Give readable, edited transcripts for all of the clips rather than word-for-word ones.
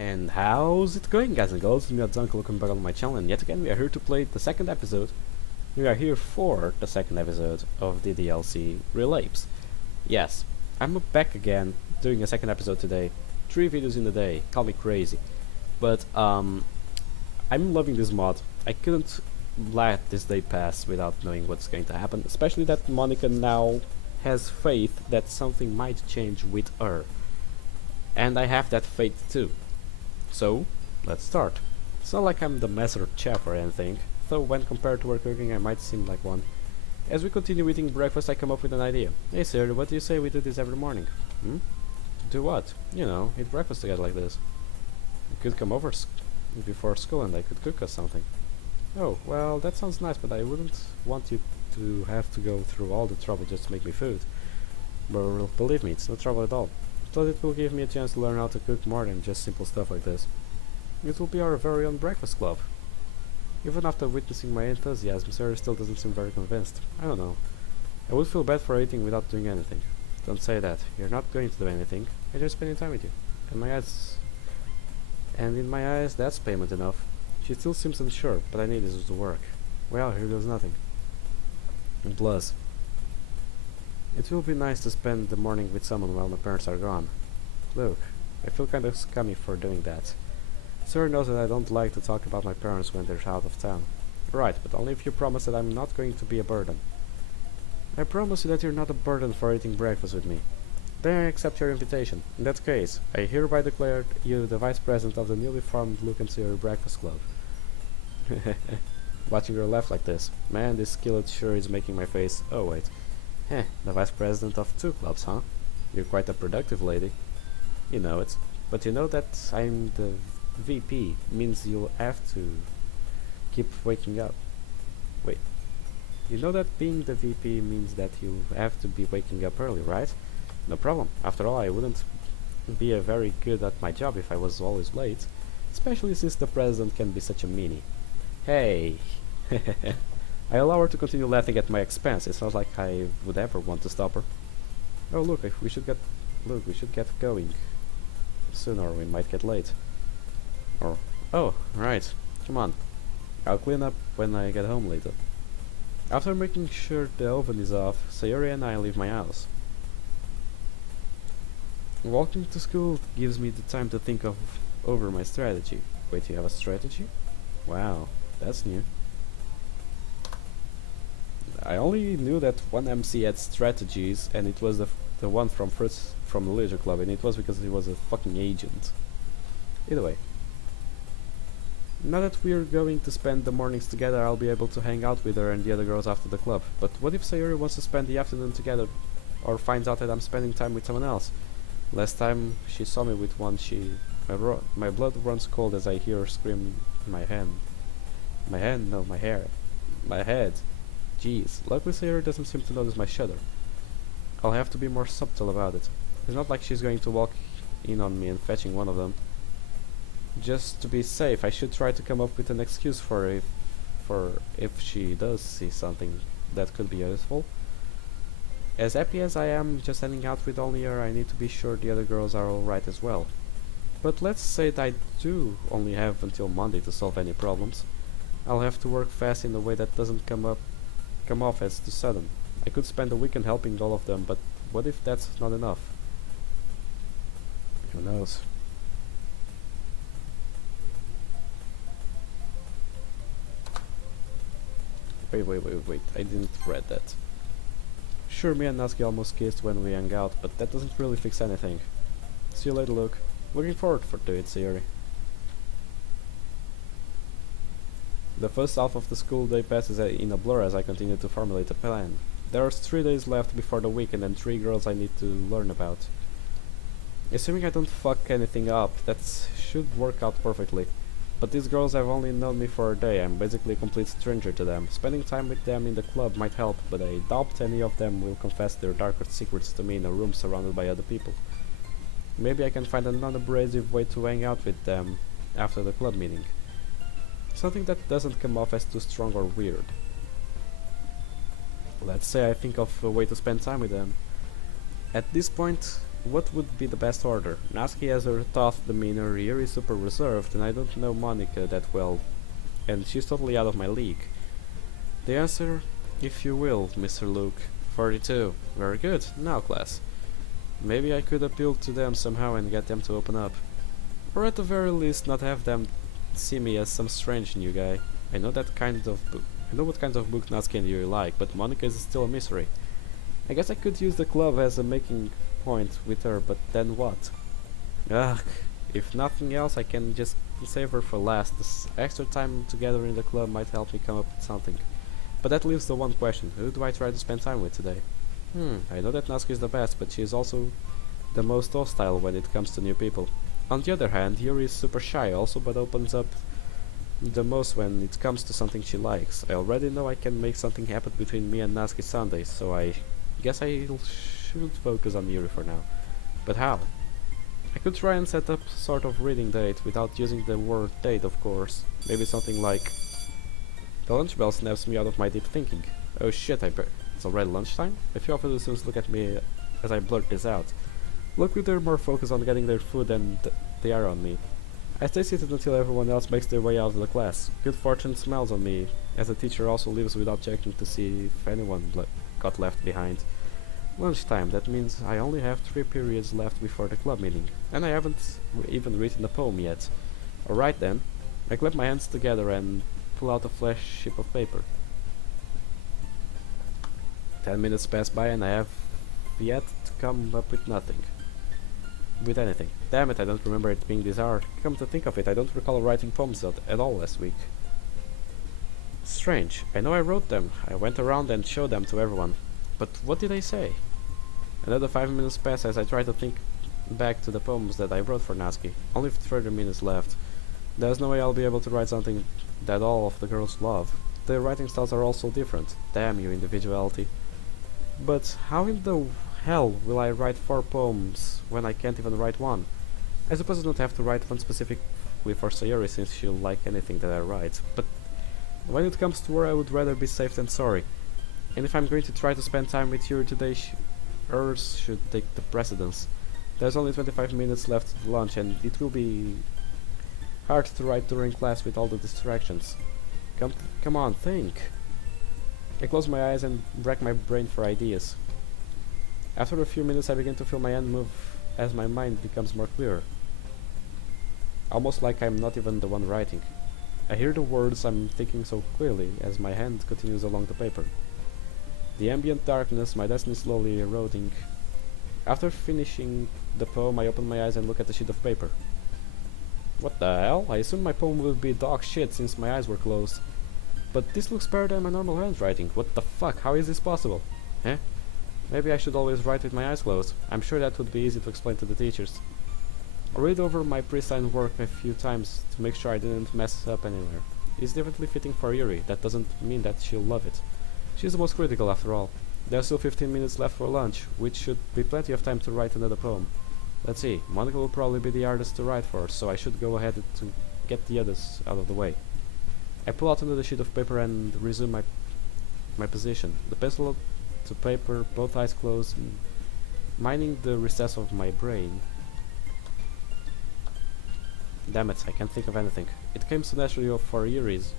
And how's it going, guys and girls? It's me, Uncle, welcome back on my channel, and yet again we are here to play the second episode. We are here for the second episode of DDLC Relapse. Yes, I'm back again, doing a second episode today. 3 videos in a day, call me crazy. But, I'm loving this mod. I couldn't let this day pass without knowing what's going to happen, especially that Monica now has faith that something might change with her. And I have that faith too. So, let's start. It's not like I'm the master chef or anything, though when compared to her cooking I might seem like one. As we continue eating breakfast I come up with an idea. Hey Sarah, what do you say we do this every morning? Do what? You know, eat breakfast together like this. You could come over before school and I could cook us something. Oh, well that sounds nice, but I wouldn't want you to have to go through all the trouble just to make me food. But believe me, it's no trouble at all. Plus it will give me a chance to learn how to cook more than just simple stuff like this. It will be our very own breakfast club. Even after witnessing my enthusiasm, Sarah still doesn't seem very convinced. I don't know. I would feel bad for eating without doing anything. Don't say that. You're not going to do anything. I'm just spending time with you. And in my eyes, that's payment enough. She still seems unsure, but I need this to work. Well, here goes nothing. And plus, it will be nice to spend the morning with someone while my parents are gone. Look, I feel kind of scummy for doing that. Sarah knows that I don't like to talk about my parents when they're out of town. Right, but only if you promise that I'm not going to be a burden. I promise you that you're not a burden for eating breakfast with me. Then I accept your invitation. In that case, I hereby declare you the vice president of the newly formed Look and Sarah Breakfast Club. Watching her laugh like this. Man, this skillet sure is making my face... Oh wait. Heh, the vice president of 2 clubs, huh? You're quite a productive lady. You know it. But you know that I'm the VP means you'll have to keep waking up. Wait. You know that being the VP means that you have to be waking up early, right? No problem. After all, I wouldn't be very good at my job if I was always late. Especially since the president can be such a meanie. Hey! I allow her to continue laughing at my expense. It's not like I would ever want to stop her. Oh look, we should get going soon or we might get late. Or oh, right. Come on. I'll clean up when I get home later. After making sure the oven is off, Sayori and I leave my house. Walking to school gives me the time to think over my strategy. Wait, you have a strategy? Wow, that's new. I only knew that one MC had strategies, and it was the one from the Leisure Club, and it was because he was a fucking agent. Either way. Now that we're going to spend the mornings together, I'll be able to hang out with her and the other girls after the club. But what if Sayori wants to spend the afternoon together, or finds out that I'm spending time with someone else? Last time she saw me with one, my blood runs cold as I hear her scream in my head. My head. Jeez, luckily Sayori doesn't seem to notice my shudder. I'll have to be more subtle about it. It's not like she's going to walk in on me and fetching one of them. Just to be safe, I should try to come up with an excuse for if she does see something that could be useful. As happy as I am just hanging out with only her, I need to be sure the other girls are alright as well. But let's say that I do only have until Monday to solve any problems. I'll have to work fast in a way that doesn't come off as too sudden. I could spend the weekend helping all of them, but what if that's not enough? Who knows? Wait, I didn't read that. Sure, me and Natsuki almost kissed when we hung out, but that doesn't really fix anything. See you later, Luke. Looking forward to it, Sayori. The first half of the school day passes in a blur as I continue to formulate a plan. There are 3 days left before the weekend and 3 girls I need to learn about. Assuming I don't fuck anything up, that should work out perfectly. But these girls have only known me for a day, I'm basically a complete stranger to them. Spending time with them in the club might help, but I doubt any of them will confess their darkest secrets to me in a room surrounded by other people. Maybe I can find a non-abrasive way to hang out with them after the club meeting. Something that doesn't come off as too strong or weird. Let's say I think of a way to spend time with them. At this point, what would be the best order? Natsuki has her tough demeanor, Yuri is super reserved, and I don't know Monica that well, and she's totally out of my league. The answer, if you will, Mr. Luke. 42. Very good. Now, class. Maybe I could appeal to them somehow and get them to open up. Or at the very least not have them see me as some strange new guy. I know what kinds of book Natsuki and Yuri like, but Monica is still a mystery. I guess I could use the club as a making point with her, but then what? Ugh, if nothing else I can just save her for last. This extra time together in the club might help me come up with something. But that leaves the one question, who do I try to spend time with today? I know that Natsuki is the best, but she is also the most hostile when it comes to new people. On the other hand, Yuri is super shy also, but opens up the most when it comes to something she likes. I already know I can make something happen between me and Natsuki Sunday, so I guess I should focus on Yuri for now. But how? I could try and set up sort of reading date without using the word date, of course. Maybe something like... The lunch bell snaps me out of my deep thinking. Oh shit, it's already lunchtime? A few of the students look at me as I blurt this out. Look like they're more focused on getting their food than they are on me. I stay seated until everyone else makes their way out of the class. Good fortune smiles on me, as the teacher also leaves without checking to see if anyone got left behind. Lunchtime, that means I only have 3 periods left before the club meeting, and I haven't even written a poem yet. Alright then. I clap my hands together and pull out a fresh sheet of paper. 10 minutes pass by and I have yet to come up with nothing. With anything. Damn it, I don't remember it being this hard. Come to think of it, I don't recall writing poems at all last week. Strange. I know I wrote them. I went around and showed them to everyone. But what did I say? Another 5 minutes pass as I try to think back to the poems that I wrote for Natsuki. Only 30 minutes left. There's no way I'll be able to write something that all of the girls love. Their writing styles are all so different. Damn you, individuality. But how in the hell will I write 4 poems when I can't even write one? I suppose I don't have to write one specifically for Sayori since she'll like anything that I write, but when it comes to her I would rather be safe than sorry. And if I'm going to try to spend time with Yuri today, hers should take the precedence. There's only 25 minutes left to lunch and it will be hard to write during class with all the distractions. Come on, think! I close my eyes and rack my brain for ideas. After a few minutes I begin to feel my hand move as my mind becomes more clear. Almost like I'm not even the one writing. I hear the words I'm thinking so clearly as my hand continues along the paper. The ambient darkness, my destiny slowly eroding. After finishing the poem I open my eyes and look at the sheet of paper. What the hell? I assumed my poem would be dog shit since my eyes were closed. But this looks better than my normal handwriting. What the fuck? How is this possible? Eh? Maybe I should always write with my eyes closed. I'm sure that would be easy to explain to the teachers. I read over my pre-signed work a few times to make sure I didn't mess up anywhere. It's definitely fitting for Yuri. That doesn't mean that she'll love it. She's the most critical after all. There's still 15 minutes left for lunch, which should be plenty of time to write another poem. Let's see, Monica will probably be the artist to write for, so I should go ahead to get the others out of the way. I pull out another sheet of paper and resume my position. The pencil to paper, both eyes closed, mining the recess of my brain. Damn it, I can't think of anything. It came so naturally for Yuri's.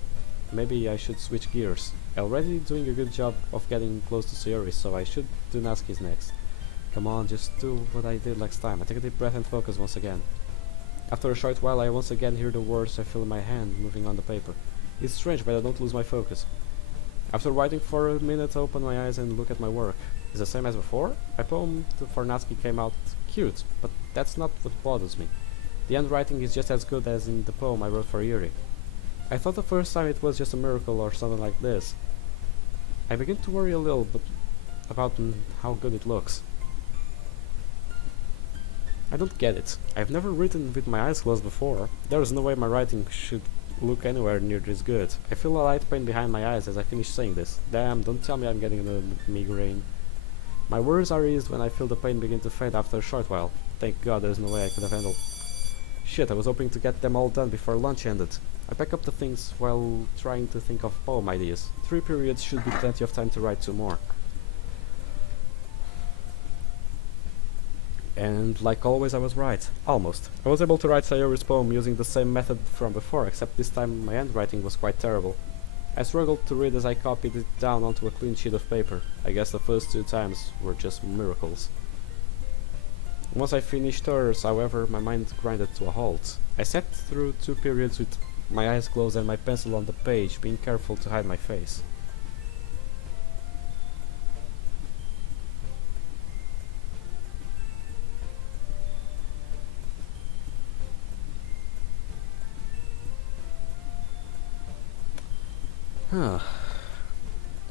Maybe I should switch gears. I'm already doing a good job of getting close to Sayori, so I should do Natsuki's next. Come on, just do what I did last time. I take a deep breath and focus once again. After a short while I once again hear the words I feel in my hand moving on the paper. It's strange, but I don't lose my focus. After writing for a minute I open my eyes and look at my work. It's the same as before? My poem for Natsuki came out cute, but that's not what bothers me. The handwriting is just as good as in the poem I wrote for Yuri. I thought the first time it was just a miracle or something like this. I begin to worry a little bit about how good it looks. I don't get it. I've never written with my eyes closed before. There is no way my writing should look anywhere near this good. I feel a light pain behind my eyes as I finish saying this. Damn, don't tell me I'm getting a migraine. My worries are eased when I feel the pain begin to fade after a short while. Thank God there's no way I could have handled. Shit, I was hoping to get them all done before lunch ended. I pack up the things while trying to think of poem ideas. 3 periods should be plenty of time to write 2 more. And like always I was right. Almost. I was able to write Sayori's poem using the same method from before, except this time my handwriting was quite terrible. I struggled to read as I copied it down onto a clean sheet of paper. I guess the first 2 times were just miracles. Once I finished hers, however, my mind grinded to a halt. I sat through 2 periods with my eyes closed and my pencil on the page, being careful to hide my face.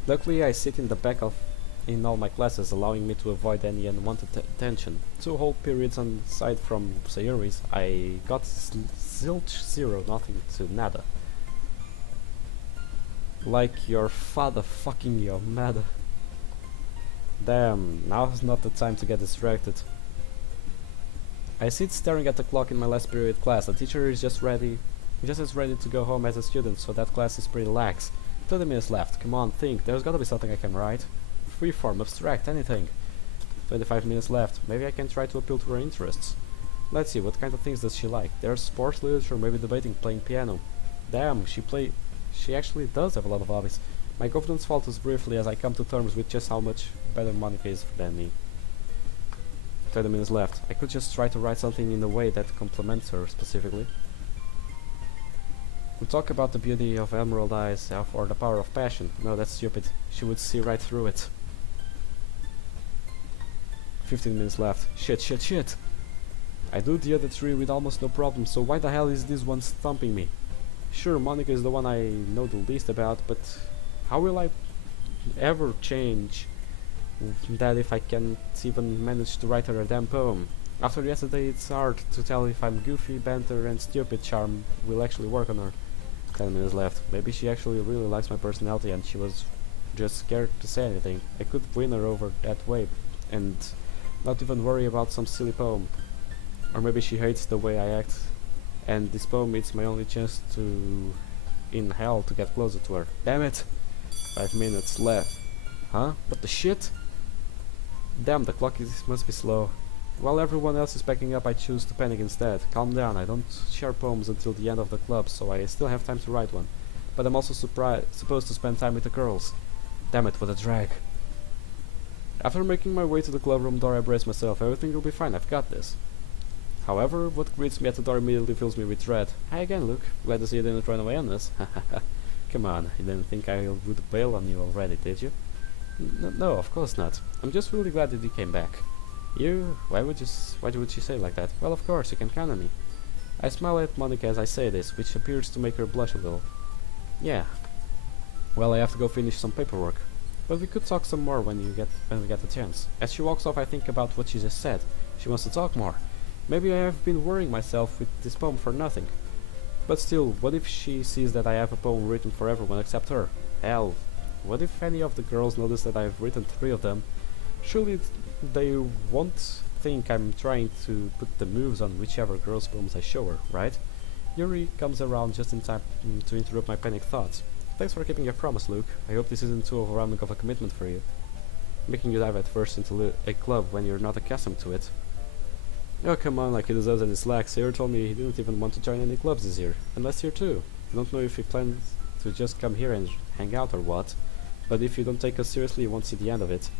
Luckily, I sit in the back in all my classes, allowing me to avoid any unwanted attention. 2 whole periods aside from Sayori's, I got zilch 0, nothing to nada. Like your father fucking your mother. Damn, now's not the time to get distracted. I sit staring at the clock in my last period class. The teacher is just as ready to go home as a student, so that class is pretty lax. 30 minutes left. Come on, think. There's gotta be something I can write. Freeform, abstract, anything. 25 minutes left. Maybe I can try to appeal to her interests. Let's see, what kind of things does she like? There's sports, literature, maybe debating, playing piano. Damn, she actually does have a lot of hobbies. My confidence falters briefly as I come to terms with just how much better Monica is than me. 30 minutes left. I could just try to write something in a way that complements her specifically. We talk about the beauty of emerald eyes or the power of passion. No, that's stupid. She would see right through it. 15 minutes left. Shit. I do the other 3 with almost no problem, so why the hell is this one stumping me? Sure, Monica is the one I know the least about, but how will I ever change that if I can't even manage to write her a damn poem? After yesterday, it's hard to tell if I'm goofy, banter, and stupid charm will actually work on her. 10 minutes left. Maybe she actually really likes my personality and she was just scared to say anything. I could win her over that way and not even worry about some silly poem. Or maybe she hates the way I act and this poem is my only chance in hell to get closer to her. Damn it! 5 minutes left. Huh? What the shit? Damn, the clock must be slow. While everyone else is packing up, I choose to panic instead. Calm down, I don't share poems until the end of the club, so I still have time to write one. But I'm also supposed to spend time with the girls. Damn it, what a drag. After making my way to the club room door, I brace myself. Everything will be fine, I've got this. However, what greets me at the door immediately fills me with dread. Hi again, Luke. Glad to see you didn't run away on us. Come on, you didn't think I would bail on you already, did you? No, of course not. I'm just really glad that you came back. You? Why would she say like that? Well, of course, you can count on me. I smile at Monica as I say this, which appears to make her blush a little. Yeah. Well, I have to go finish some paperwork. But we could talk some more when we get the chance. As she walks off, I think about what she just said. She wants to talk more. Maybe I have been worrying myself with this poem for nothing. But still, what if she sees that I have a poem written for everyone except her? Hell, what if any of the girls notice that I've written 3 of them? Surely they won't think I'm trying to put the moves on whichever girl's poems I show her, right? Yuri comes around just in time to interrupt my panicked thoughts. Thanks for keeping your promise, Luke. I hope this isn't too overwhelming of a commitment for you. Making you dive at first into a club when you're not accustomed to it. Oh, come on, like he deserves any slack. Sayori told me he didn't even want to join any clubs this year. And last year too. I don't know if he plans to just come here and hang out or what, but if you don't take us seriously, you won't see the end of it.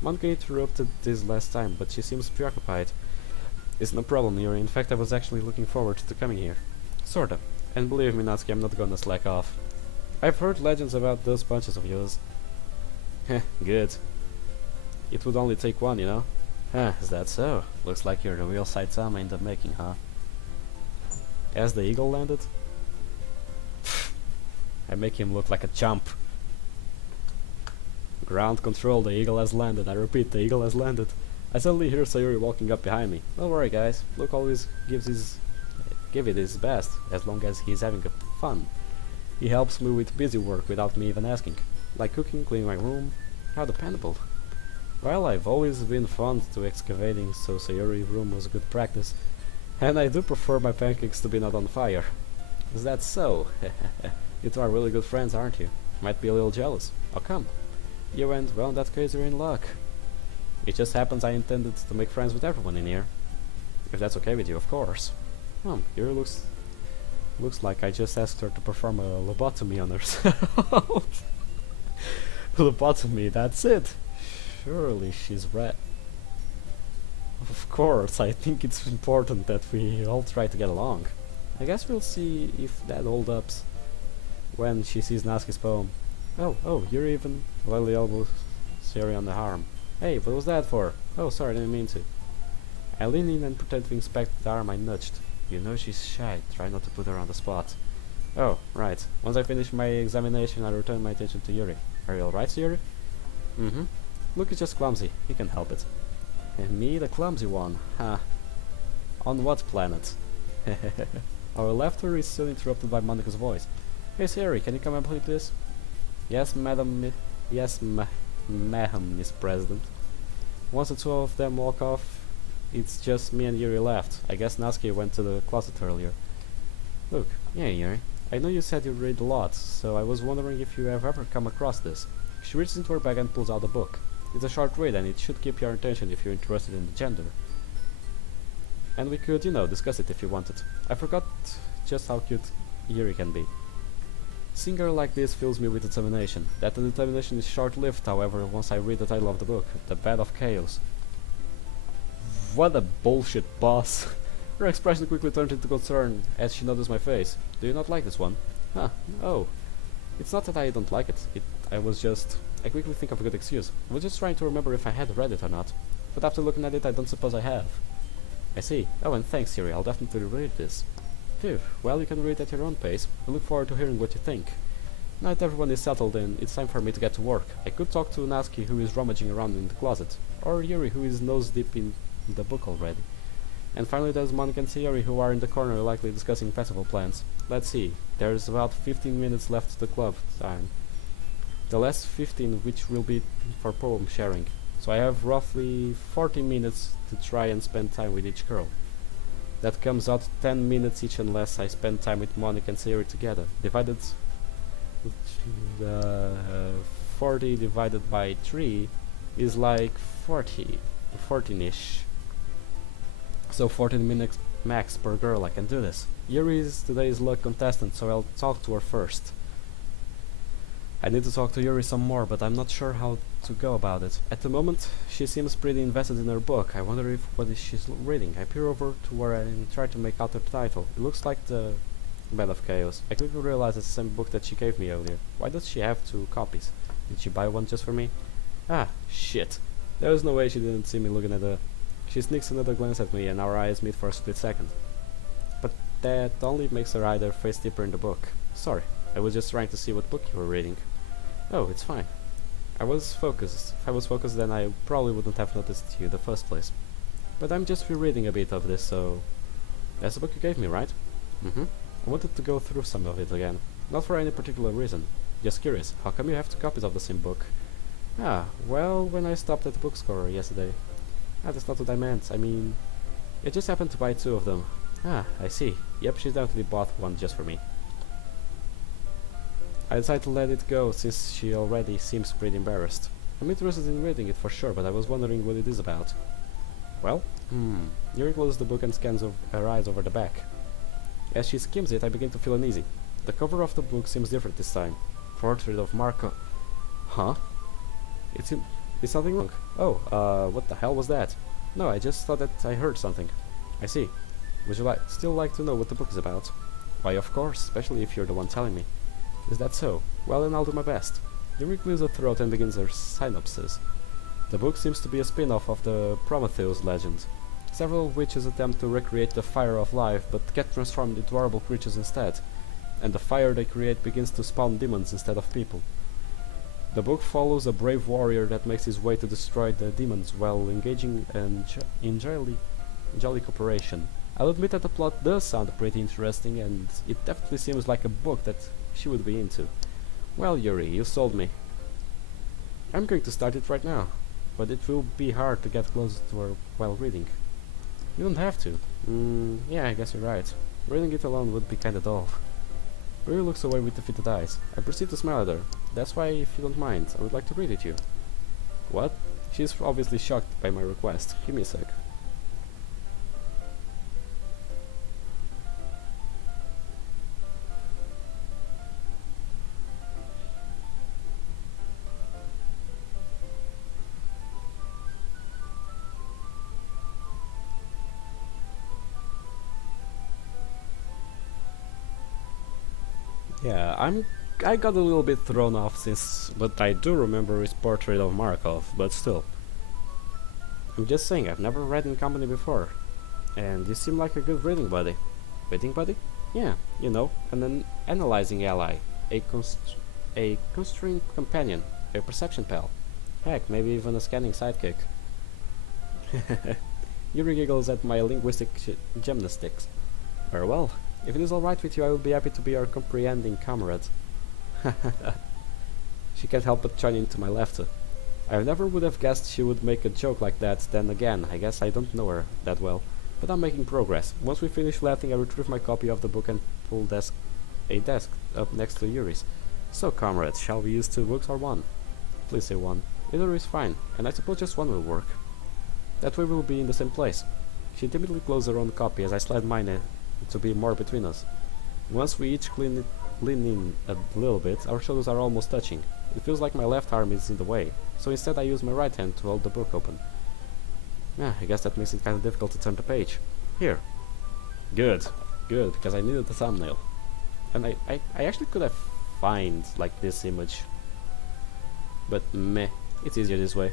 Monica interrupted this last time, but she seems preoccupied. It's no problem, Yuri. In fact, I was actually looking forward to coming here. Sorta. And believe me, Natsuki, I'm not gonna slack off. I've heard legends about those punches of yours. Heh, good. It would only take one, you know? Huh, is that so? Looks like you're the real Saitama in the making, huh? As the eagle landed? I make him look like a chump. Ground control, the eagle has landed. I repeat, the eagle has landed. I suddenly hear Sayori walking up behind me. Don't worry, guys. Luke always give it his best, as long as he's having fun. He helps me with busy work without me even asking. Like cooking, cleaning my room. How dependable. Well, I've always been fond to excavating, so Sayori's room was good practice. And I do prefer my pancakes to be not on fire. Is that so? You two are really good friends, aren't you? Might be a little jealous. How come? You and, well, in that case you're in luck. It just happens I intended to make friends with everyone in here. If that's okay with you, of course. Here looks like I just asked her to perform a lobotomy on herself. Lobotomy, that's it. Surely she's right. Of course, I think it's important that we all try to get along. I guess we'll see if that holds up when she sees Natsuki's poem. Oh, you're even lightly elbows Siri on the arm. Hey, what was that for? Oh, sorry, I didn't mean to. I lean in and pretend to inspect the arm I nudged. You know she's shy, try not to put her on the spot. Oh, right. Once I finish my examination, I return my attention to Yuri. Are you alright, Yuri? Mm-hmm. Luke is just clumsy, he can help it. And me, the clumsy one, huh? On what planet? Our laughter is soon interrupted by Monica's voice. Hey Siri, can you come and play this? Yes, madam. Yes, ma'am, Miss President. Once the two of them walk off, it's just me and Yuri left. I guess Natsuki went to the closet earlier. Look, yeah, Yuri. I know you said you read a lot, so I was wondering if you have ever come across this. She reaches into her bag and pulls out a book. It's a short read and it should keep your attention if you're interested in the gender. And we could, discuss it if you wanted. I forgot just how cute Yuri can be. Seeing her like this fills me with determination. That determination is short-lived, however, once I read the title of the book, The Bed of Chaos. What a bullshit, boss. Her expression quickly turned into concern as she noticed my face. Do you not like this one? Huh, oh. It's not that I don't like it. I quickly think of a good excuse. I was just trying to remember if I had read it or not. But after looking at it, I don't suppose I have. I see. Oh, and thanks, Siri. I'll definitely read this. Phew. Well, you can read at your own pace. I look forward to hearing what you think. Now that everyone is settled in, it's time for me to get to work. I could talk to Natsuki, who is rummaging around in the closet, or Yuri, who is nose deep in the book already. And finally there's Monica and Sayori, who are in the corner likely discussing festival plans. Let's see. There's about 15 minutes left to the club time. The last 15 which will be for poem sharing. So I have roughly 40 minutes to try and spend time with each girl. That comes out 10 minutes each unless I spend time with Monica and Sayori together. 40 divided by 3 is like 14-ish. So 14 minutes max per girl. I can do this. Yuri is today's luck contestant, so I'll talk to her first. I need to talk to Yuri some more, but I'm not sure how to go about it. At the moment, she seems pretty invested in her book. I wonder what she's reading. I peer over to her and try to make out her title. It looks like The Bed of Chaos. I quickly realize it's the same book that she gave me earlier. Why does she have 2 copies? Did she buy one just for me? Ah, shit. There's no way she didn't see me looking at her. She sneaks another glance at me and our eyes meet for a split second. But that only makes her either face deeper in the book. Sorry, I was just trying to see what book you were reading. Oh, it's fine. I was focused. If I was focused, then I probably wouldn't have noticed you in the first place. But I'm just rereading a bit of this, so... That's the book you gave me, right? Mm-hmm. I wanted to go through some of it again. Not for any particular reason. Just curious, how come you have 2 copies of the same book? Ah, well, when I stopped at the bookstore yesterday. Ah, that's not what I meant. I mean... I just happened to buy 2 of them. Ah, I see. Yep, she definitely bought one just for me. I decided to let it go since she already seems pretty embarrassed. I'm interested in reading it for sure, but I was wondering what it is about. Well, Yuri closes the book and scans her eyes over the back. As she skims it, I begin to feel uneasy. The cover of the book seems different this time. Portrait of Marco. Huh? Is something wrong? Oh, what the hell was that? No, I just thought that I heard something. I see. Would you still like to know what the book is about? Why, of course, especially if you're the one telling me. Is that so? Well, then I'll do my best. Yuri clears her throat and begins her synopsis. The book seems to be a spin-off of the Prometheus legend. Several witches attempt to recreate the fire of life, but get transformed into horrible creatures instead, and the fire they create begins to spawn demons instead of people. The book follows a brave warrior that makes his way to destroy the demons while engaging in jolly cooperation. I'll admit that the plot does sound pretty interesting, and it definitely seems like a book that she would be into. Well, Yuri, you sold me. I'm going to start it right now, but it will be hard to get close to her while reading. You don't have to. Yeah, I guess you're right. Reading it alone would be kinda dull. Yuri looks away with defeated eyes. I proceed to smile at her. That's why, if you don't mind, I would like to read it to you. What? She's obviously shocked by my request. Give me a sec. Yeah, I got a little bit thrown off since, but I do remember his portrait of Markov, but still. I'm just saying, I've never read in company before, and you seem like a good reading buddy. Reading buddy? Yeah, you know, an analyzing ally, a constrained companion, a perception pal. Heck, maybe even a scanning sidekick. Yuri giggles at my linguistic gymnastics. Very well. If it is alright with you, I will be happy to be your comprehending comrade. She can't help but join into my laughter. I never would have guessed she would make a joke like that. Then again, I guess I don't know her that well. But I'm making progress. Once we finish laughing, I retrieve my copy of the book and pull a desk up next to Yuri's. So, comrades, shall we use 2 books or 1? Please say 1. Either is fine, and I suppose just 1 will work. That way we'll be in the same place. She timidly closed her own copy as I slid mine in to be more between us. Once we each lean in a little bit, our shoulders are almost touching. It feels like my left arm is in the way, so instead I use my right hand to hold the book open. I guess that makes it kind of difficult to turn the page. Here. Good, because I needed the thumbnail. And I actually could have find like this image, but meh, it's easier this way.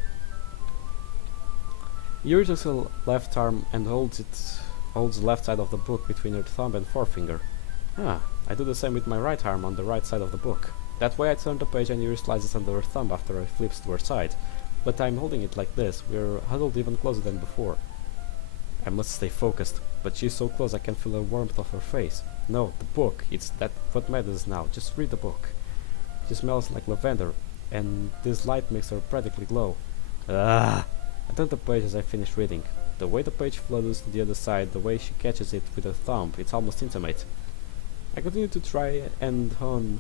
Yuri takes her left arm and holds the left side of the book between her thumb and forefinger. I do the same with my right arm on the right side of the book. That way I turn the page and Yuri slides it under her thumb after I flips to her side. But I'm holding it like this, we're huddled even closer than before. I must stay focused, but she's so close I can feel the warmth of her face. No, the book, it's that what matters now, just read the book. She smells like lavender, and this light makes her practically glow. I turn the page as I finish reading. The way the page flutters to the other side, the way she catches it with her thumb, it's almost intimate. I continue to try and hone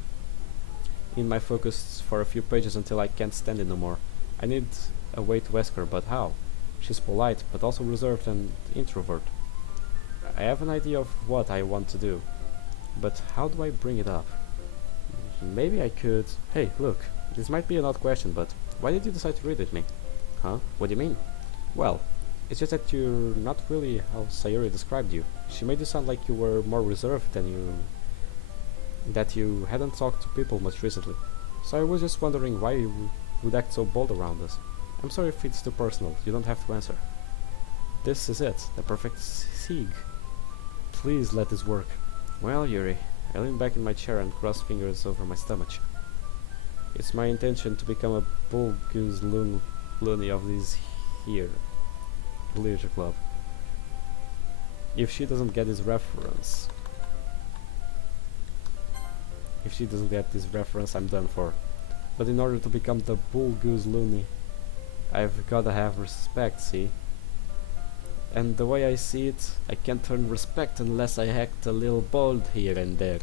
in my focus for a few pages until I can't stand it no more. I need a way to ask her, but how? She's polite, but also reserved and introvert. I have an idea of what I want to do, but how do I bring it up? Maybe I could... Hey, look, this might be an odd question, but why did you decide to read with me? Huh? What do you mean? Well, it's just that you're not really how Sayuri described you. She made you sound like you were more reserved than that you hadn't talked to people much recently. So I was just wondering why you would act so bold around us. I'm sorry if it's too personal, you don't have to answer. This is it, the perfect sieg. Please let this work. Well, Yuri, I lean back in my chair and cross fingers over my stomach. It's my intention to become a bull goose loony of this here leisure club. If she doesn't get this reference, I'm done for. But in order to become the bull goose loony, I've gotta have respect, see? And the way I see it, I can't earn respect unless I act a little bold here and there.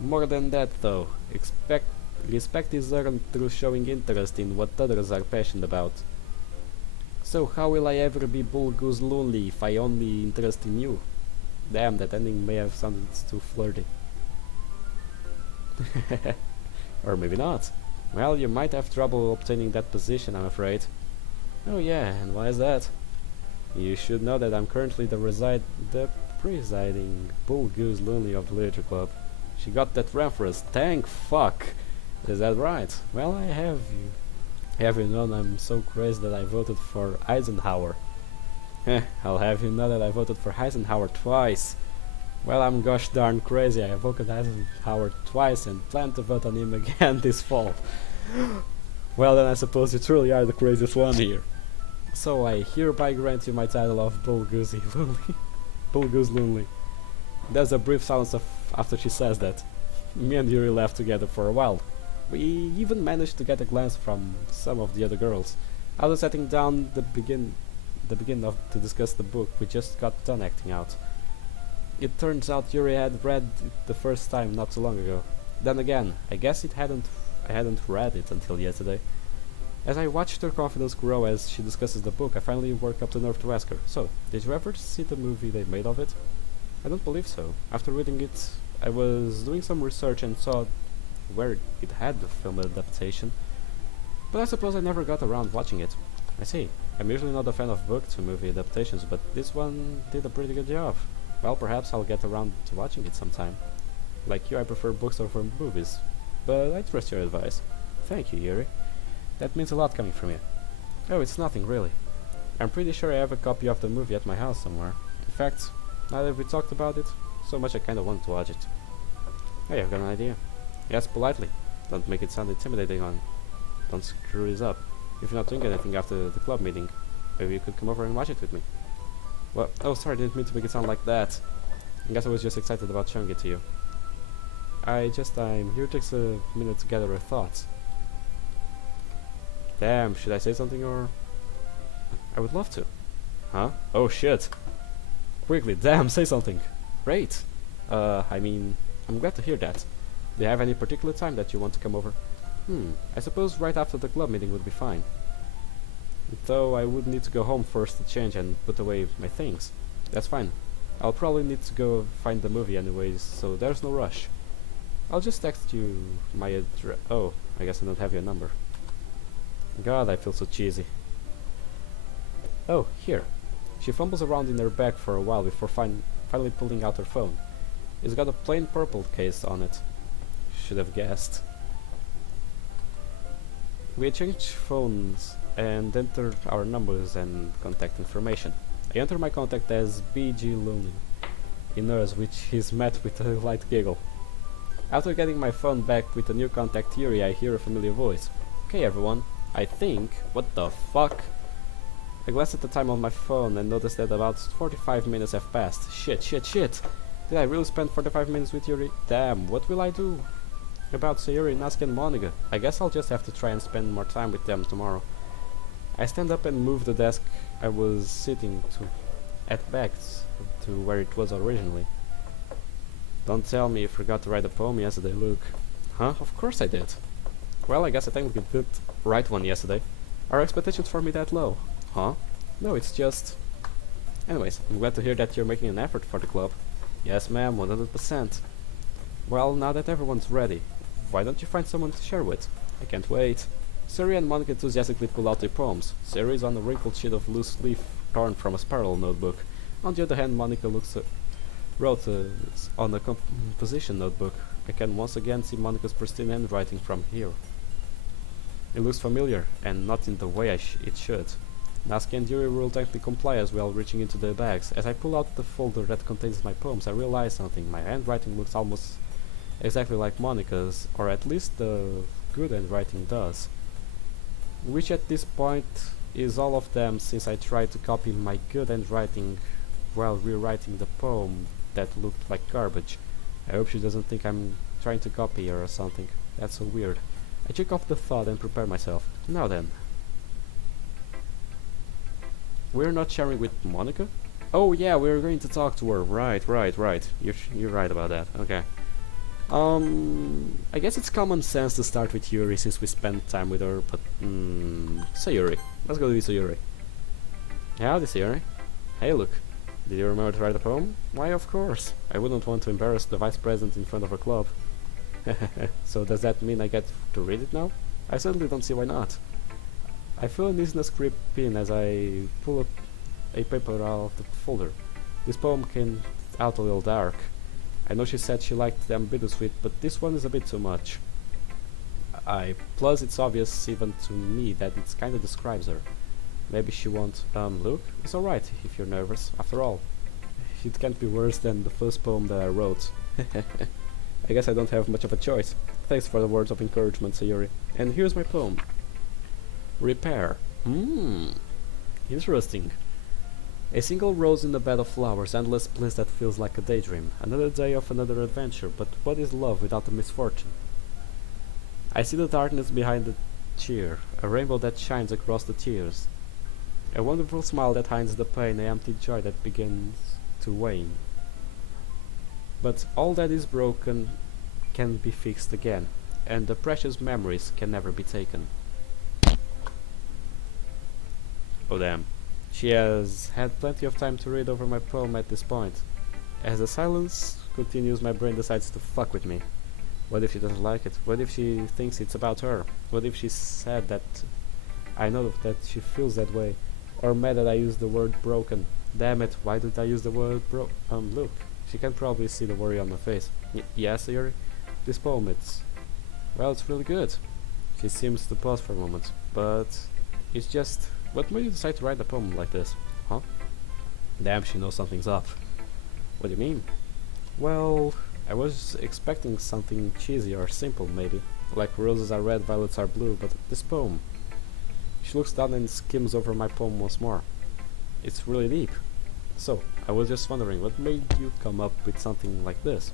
More than that though, respect is earned through showing interest in what others are passionate about. So how will I ever be bull goose lonely if I only interest in you? Damn, that ending may have sounded too flirty. Or maybe not. Well, you might have trouble obtaining that position, I'm afraid. Oh yeah, and why is that? You should know that I'm currently the presiding bull goose lonely of the literature club. She got that reference, thank fuck! Is that right? Well, I have you. Have you known I'm so crazy that I voted for Eisenhower? I'll have you know that I voted for Eisenhower twice. Well, I'm gosh darn crazy. I voted Eisenhower twice and plan to vote on him again this fall. Well, then I suppose you truly are the craziest one here. So I hereby grant you my title of Bull Goose Lonely. There's a brief silence after she says that. Me and Yuri laughed together for a while. We even managed to get a glance from some of the other girls. After sitting down to discuss the book we just got done acting out. It turns out Yuri had read it the first time not too long ago. Then again, I guess I hadn't read it until yesterday. As I watched her confidence grow as she discusses the book, I finally worked up the nerve to ask her, "So, did you ever see the movie they made of it?" "I don't believe so. After reading it, I was doing some research and saw where it had the film adaptation, but I suppose I never got around watching it." "I see. I'm usually not a fan of book to movie adaptations, but this one did a pretty good job. Well, perhaps I'll get around to watching it sometime. Like you, I prefer books over movies, but I trust your advice." "Thank you, Yuri. That means a lot coming from you." "Oh, it's nothing, really. I'm pretty sure I have a copy of the movie at my house somewhere. In fact, now that we talked about it so much, I kinda want to watch it." "Hey, I've got an idea." "Yes, politely. Don't make it sound intimidating on. Don't screw this up. If you're not doing anything after the club meeting, maybe you could come over and watch it with me." "Well, oh, sorry, I didn't mean to make it sound like that. I guess I was just excited about showing it to you. I'm here takes a minute to gather our thoughts." "Damn, should I say something or?" "I would love to." "Huh? Oh shit. Quickly, damn, say something." "Great. I'm glad to hear that. Do you have any particular time that you want to come over?" I suppose right after the club meeting would be fine. Though I would need to go home first to change and put away my things." "That's fine. I'll probably need to go find the movie anyways, so there's no rush. I'll just text you my address. Oh, I guess I don't have your number. God, I feel so cheesy." "Oh, here." She fumbles around in her bag for a while before finally pulling out her phone. It's got a plain purple case on it. Should have guessed. We exchanged phones and entered our numbers and contact information. I enter my contact as B.G. Looney in hers, which is met with a light giggle. After getting my phone back with a new contact Yuri, I hear a familiar voice. "Okay, everyone. I think... What the fuck?" I glanced at the time on my phone and noticed that about 45 minutes have passed. Shit. Did I really spend 45 minutes with Yuri? Damn, what will I do about Sayuri, Natsuki and Monica? I guess I'll just have to try and spend more time with them tomorrow. I stand up and move the desk I was sitting back to where it was originally. "Don't tell me you forgot to write a poem yesterday, Luke." "Huh? Of course I did." "Well, I guess I technically did write one yesterday. Are expectations for me that low?" "Huh? No, it's just... Anyways, I'm glad to hear that you're making an effort for the club." "Yes, ma'am, 100%. Well, now that everyone's ready, why don't you find someone to share with?" "I can't wait." Siri and Monica enthusiastically pull out their poems. Siri is on a wrinkled sheet of loose leaf torn from a spiral notebook. On the other hand, Monica wrote on a composition notebook. I can once again see Monica's pristine handwriting from here. It looks familiar, and not in the way it should. Natsuki and Yuri will thankfully comply as well, reaching into their bags. As I pull out the folder that contains my poems, I realize something. My handwriting looks almost exactly like Monica's, or at least the good handwriting does. Which at this point is all of them, since I tried to copy my good handwriting while rewriting the poem that looked like garbage. I hope she doesn't think I'm trying to copy her or something. That's so weird. I check off the thought and prepare myself. Now then. We're not sharing with Monica? Oh yeah, we're going to talk to her. Right. You're right about that. Okay. I guess it's common sense to start with Yuri since we spent time with her, but Sayuri. Let's go to Sayuri. Howdy, Sayuri. Hey, look. Did you remember to write a poem? Why, of course. I wouldn't want to embarrass the vice president in front of her club. So does that mean I get to read it now? I certainly don't see why not. I feel uneasiness creep in as I pull up a paper out of the folder. This poem came out a little dark. I know she said she liked them bittersweet, but this one is a bit too much. Plus it's obvious even to me that it kinda describes her. Maybe she won't. Luke, it's alright if you're nervous. After all, it can't be worse than the first poem that I wrote. I guess I don't have much of a choice. Thanks for the words of encouragement, Sayuri. And here's my poem. Repair. Interesting. A single rose in a bed of flowers, endless bliss that feels like a daydream. Another day of another adventure, but what is love without the misfortune? I see the darkness behind the cheer, a rainbow that shines across the tears. A wonderful smile that hides the pain, an empty joy that begins to wane. But all that is broken can be fixed again, and the precious memories can never be taken. Oh damn. She has had plenty of time to read over my poem at this point. As the silence continues, my brain decides to fuck with me. What if she doesn't like it? What if she thinks it's about her? What if she's sad that I know that she feels that way? Or mad that I used the word broken? Damn it, why did I use the word look. She can probably see the worry on my face. Yes, Yuri? This poem, it's really good. She seems to pause for a moment, but it's just, what made you decide to write a poem like this? Huh? Damn, she knows something's up. What do you mean? Well, I was expecting something cheesy or simple, maybe. Like roses are red, violets are blue, but this poem. She looks down and skims over my poem once more. It's really deep. So, I was just wondering, what made you come up with something like this?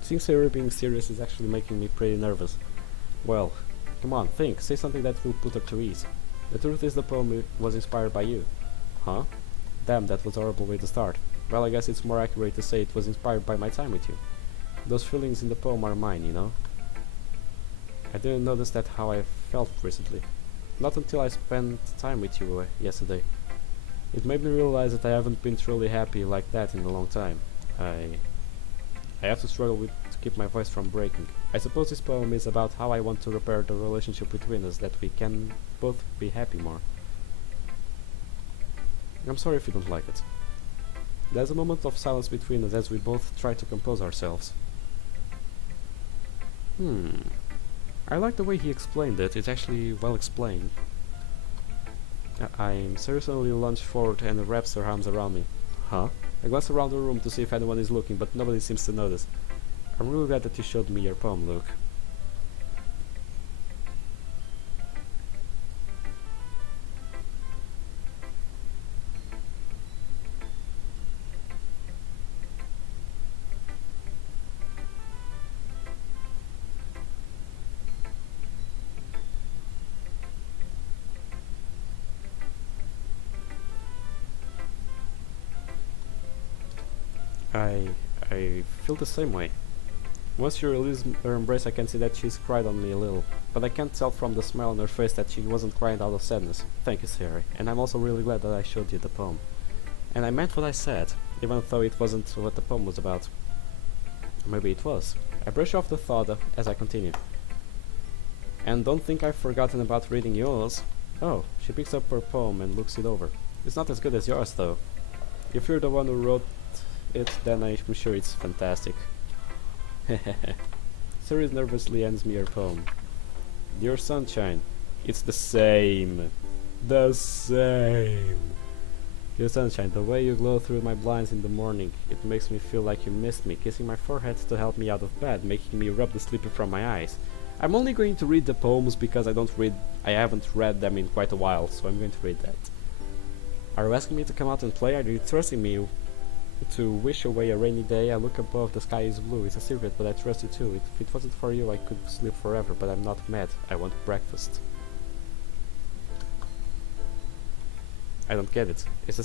Sincerely being serious is actually making me pretty nervous. Well, come on, think, say something that will put her to ease. The truth is the poem was inspired by you. Huh? Damn, that was a horrible way to start. Well, I guess it's more accurate to say it was inspired by my time with you. Those feelings in the poem are mine, you know? I didn't notice that how I felt recently. Not until I spent time with you yesterday. It made me realize that I haven't been truly happy like that in a long time. I have to struggle to keep my voice from breaking. I suppose this poem is about how I want to repair the relationship between us, that we can both be happy more. I'm sorry if you don't like it. There's a moment of silence between us as we both try to compose ourselves. I like the way he explained it. It's actually well explained. I'm seriously lunged forward and wraps her arms around me. Huh? I glance around the room to see if anyone is looking, but nobody seems to notice. I'm really glad that you showed me your poem, Luke. I feel the same way. Once you release her embrace, I can see that she's cried on me a little, but I can't tell from the smile on her face that she wasn't crying out of sadness. Thank you, Siri, and I'm also really glad that I showed you the poem. And I meant what I said, even though it wasn't what the poem was about. Maybe it was. I brush off the thought as I continue. And don't think I've forgotten about reading yours. Oh, she picks up her poem and looks it over. It's not as good as yours, though. If you're the one who wrote it, then I'm sure it's fantastic. Siri nervously hands me her poem. Dear Sunshine, it's the same. The same. Dear Sunshine, the way you glow through my blinds in the morning, it makes me feel like you missed me, kissing my forehead to help me out of bed, making me rub the sleep from my eyes. I'm only going to read the poems because I haven't read them in quite a while, so I'm going to read that. Are you asking me to come out and play? Are you trusting me to wish away a rainy day? I look above, the sky is blue. It's a secret, but I trust you too. If it wasn't for you, I could sleep forever, but I'm not mad. I want breakfast. I don't get it. It's the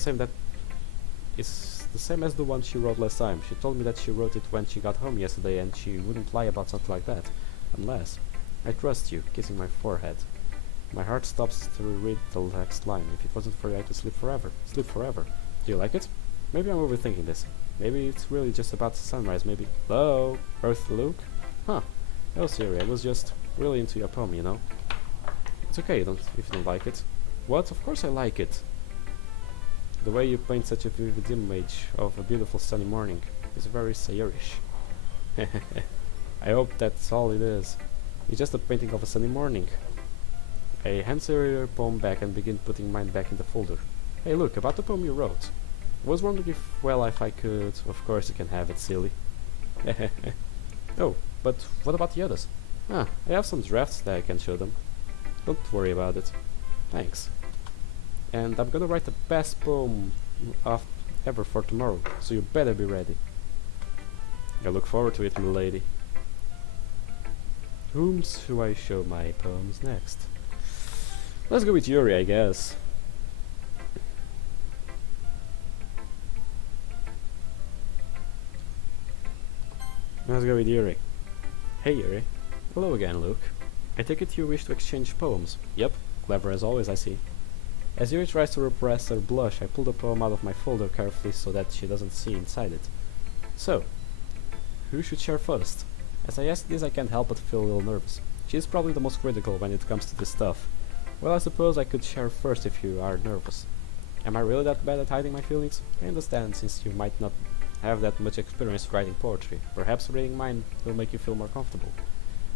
same as the one she wrote last time. She told me that she wrote it when she got home yesterday, and she wouldn't lie about something like that. Unless... I trust you, kissing my forehead. My heart stops to read the next line. If it wasn't for you, I could sleep forever. Sleep forever. Do you like it? Maybe I'm overthinking this. Maybe it's really just about sunrise, maybe. Hello? Earth Luke? Huh. Oh, Siri, I was just really into your poem, you know? It's okay if you don't like it. What? Of course I like it. The way you paint such a vivid image of a beautiful sunny morning is very Sayerish. I hope that's all it is. It's just a painting of a sunny morning. I hand Siri her poem back and begin putting mine back in the folder. Hey, look, about the poem you wrote. I was wondering if I could... Of course you can have it, silly. Oh, but what about the others? I have some drafts that I can show them. Don't worry about it. Thanks. And I'm gonna write the best poem ever for tomorrow, so you better be ready. I look forward to it, milady. Whom shall I show my poems next? Let's go with Yuri, I guess. Let's go with Yuri. Hey Yuri. Hello again, Luke. I take it you wish to exchange poems. Yep, clever as always, I see. As Yuri tries to repress her blush, I pull the poem out of my folder carefully so that she doesn't see inside it. So, who should share first? As I ask this, I can't help but feel a little nervous. She is probably the most critical when it comes to this stuff. Well, I suppose I could share first if you are nervous. Am I really that bad at hiding my feelings? I understand, since you might not have that much experience writing poetry. Perhaps reading mine will make you feel more comfortable.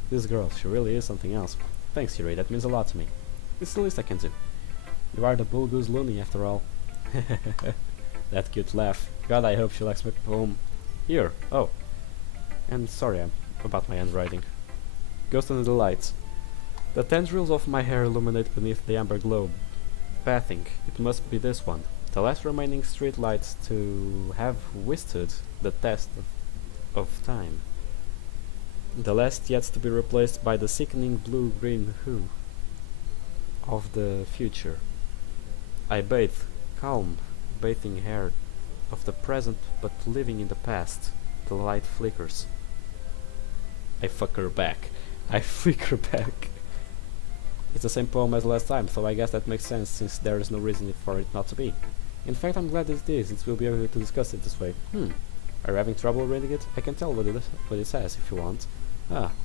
This girl, she really is something else. Thanks, Yuri, that means a lot to me. It's the least I can do. You are the bull goose loony, after all. That cute laugh. God, I hope she likes my poem. Here, oh. And sorry about my handwriting. Ghost under the lights. The tendrils of my hair illuminate beneath the amber globe. Bathing, it must be this one. The last remaining street lights to have withstood the test of time. The last yet to be replaced by the sickening blue-green hue of the future. I bathe, calm, bathing hair of the present but living in the past. The light flickers. I fuck her back. I flick her back. It's the same poem as last time, so I guess that makes sense since there is no reason for it not to be. In fact, I'm glad it is, since we'll be able to discuss it this way. Are you having trouble reading it? I can tell what it says if you want.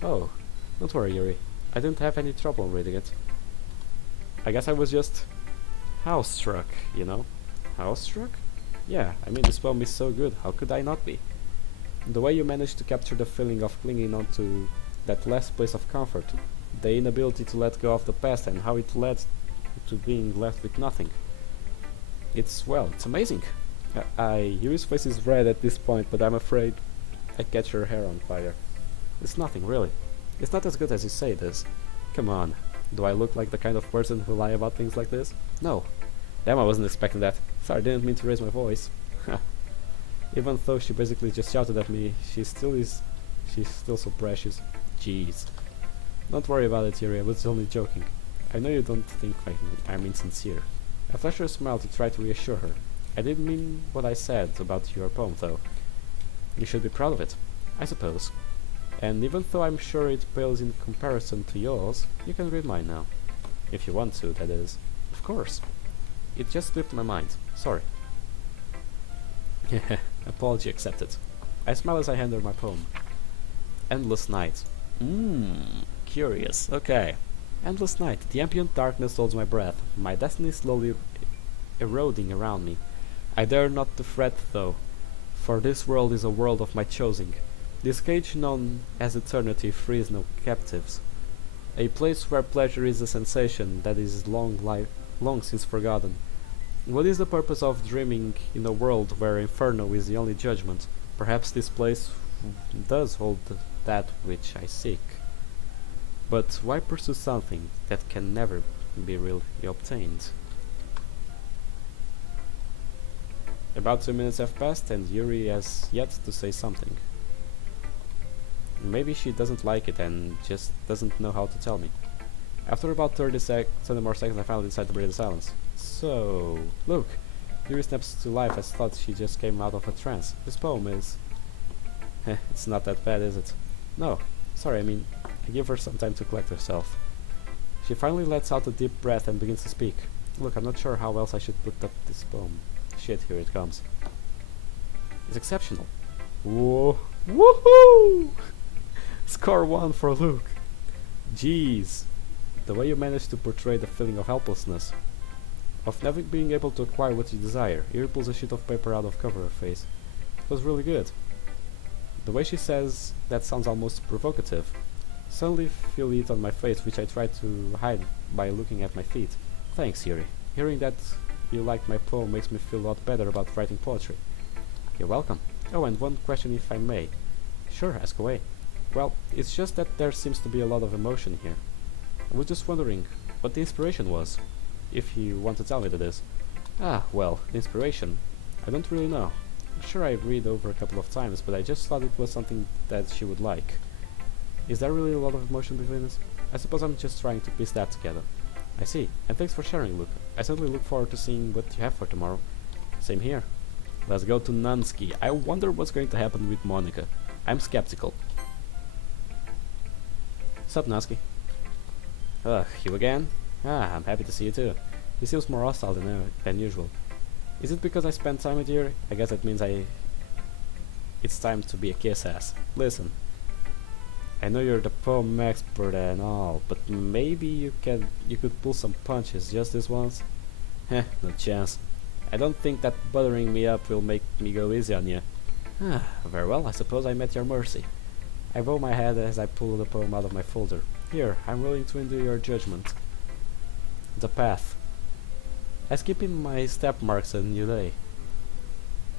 Oh. Don't worry, Yuri. I didn't have any trouble reading it. I guess I was just house-struck, you know? House-struck? Yeah, I mean this poem is so good, how could I not be? The way you managed to capture the feeling of clinging on to that last place of comfort, the inability to let go of the past and how it led to being left with nothing. It's amazing. Yuri's face is red at this point, but I'm afraid I catch her hair on fire. It's nothing, really. It's not as good as you say it is. Come on. Do I look like the kind of person who lie about things like this? No. Damn, I wasn't expecting that. Sorry, didn't mean to raise my voice. Even though she basically just shouted at me, she's still so precious. Jeez. Don't worry about it, Yuri, I was only joking. I know you don't think I'm insincere. I flashed her a smile to try to reassure her. I didn't mean what I said about your poem, though. You should be proud of it, I suppose. And even though I'm sure it pales in comparison to yours, you can read mine now. If you want to, that is. Of course. It just slipped my mind. Sorry. Apology accepted. I smile as I hand her my poem. Endless night. Curious. Okay. Endless night. The ambient darkness holds my breath. My destiny slowly eroding around me. I dare not to fret, though, for this world is a world of my choosing. This cage known as eternity frees no captives. A place where pleasure is a sensation that is long since forgotten. What is the purpose of dreaming in a world where inferno is the only judgment? Perhaps this place does hold that which I seek. But why pursue something that can never be really obtained? About 2 minutes have passed and Yuri has yet to say something. Maybe she doesn't like it and just doesn't know how to tell me. After about 30 more seconds I finally decide to break the silence. So, look, Yuri snaps to life as thought she just came out of a trance. This poem is... it's not that bad, is it? No, sorry, I mean, I give her some time to collect herself. She finally lets out a deep breath and begins to speak. Look, I'm not sure how else I should put up this poem. Shit, here it comes. It's exceptional. Whoa. Woohoo! Score 1 for Luke. Jeez. The way you managed to portray the feeling of helplessness. Of never being able to acquire what you desire. Here pulls a sheet of paper out of cover her face. It was really good. The way she says that sounds almost provocative. Suddenly feel it on my face, which I try to hide by looking at my feet. Thanks, Yuri. Hearing that you liked my poem makes me feel a lot better about writing poetry. You're welcome. Oh, and one question if I may. Sure, ask away. Well, it's just that there seems to be a lot of emotion here. I was just wondering what the inspiration was, if you want to tell me that is. Well, the inspiration. I don't really know. I'm sure I read over a couple of times, but I just thought it was something that she would like. Is there really a lot of emotion between us? I suppose I'm just trying to piece that together. I see, and thanks for sharing, Luke. I certainly look forward to seeing what you have for tomorrow. Same here. Let's go to Nunsky. I wonder what's going to happen with Monica. I'm skeptical. Sup, Nunsky? Ugh, you again? I'm happy to see you too. He seems more hostile than usual. Is it because I spent time with you? I guess that means it's time to be a kiss-ass. Listen, I know you're the poem expert and all, but maybe you could pull some punches just this once? Heh, no chance. I don't think that buttering me up will make me go easy on you. Very well, I suppose I'm at your mercy. I bow my head as I pull the poem out of my folder. Here, I'm willing to endure your judgment. The path. I skip in my step marks a new day,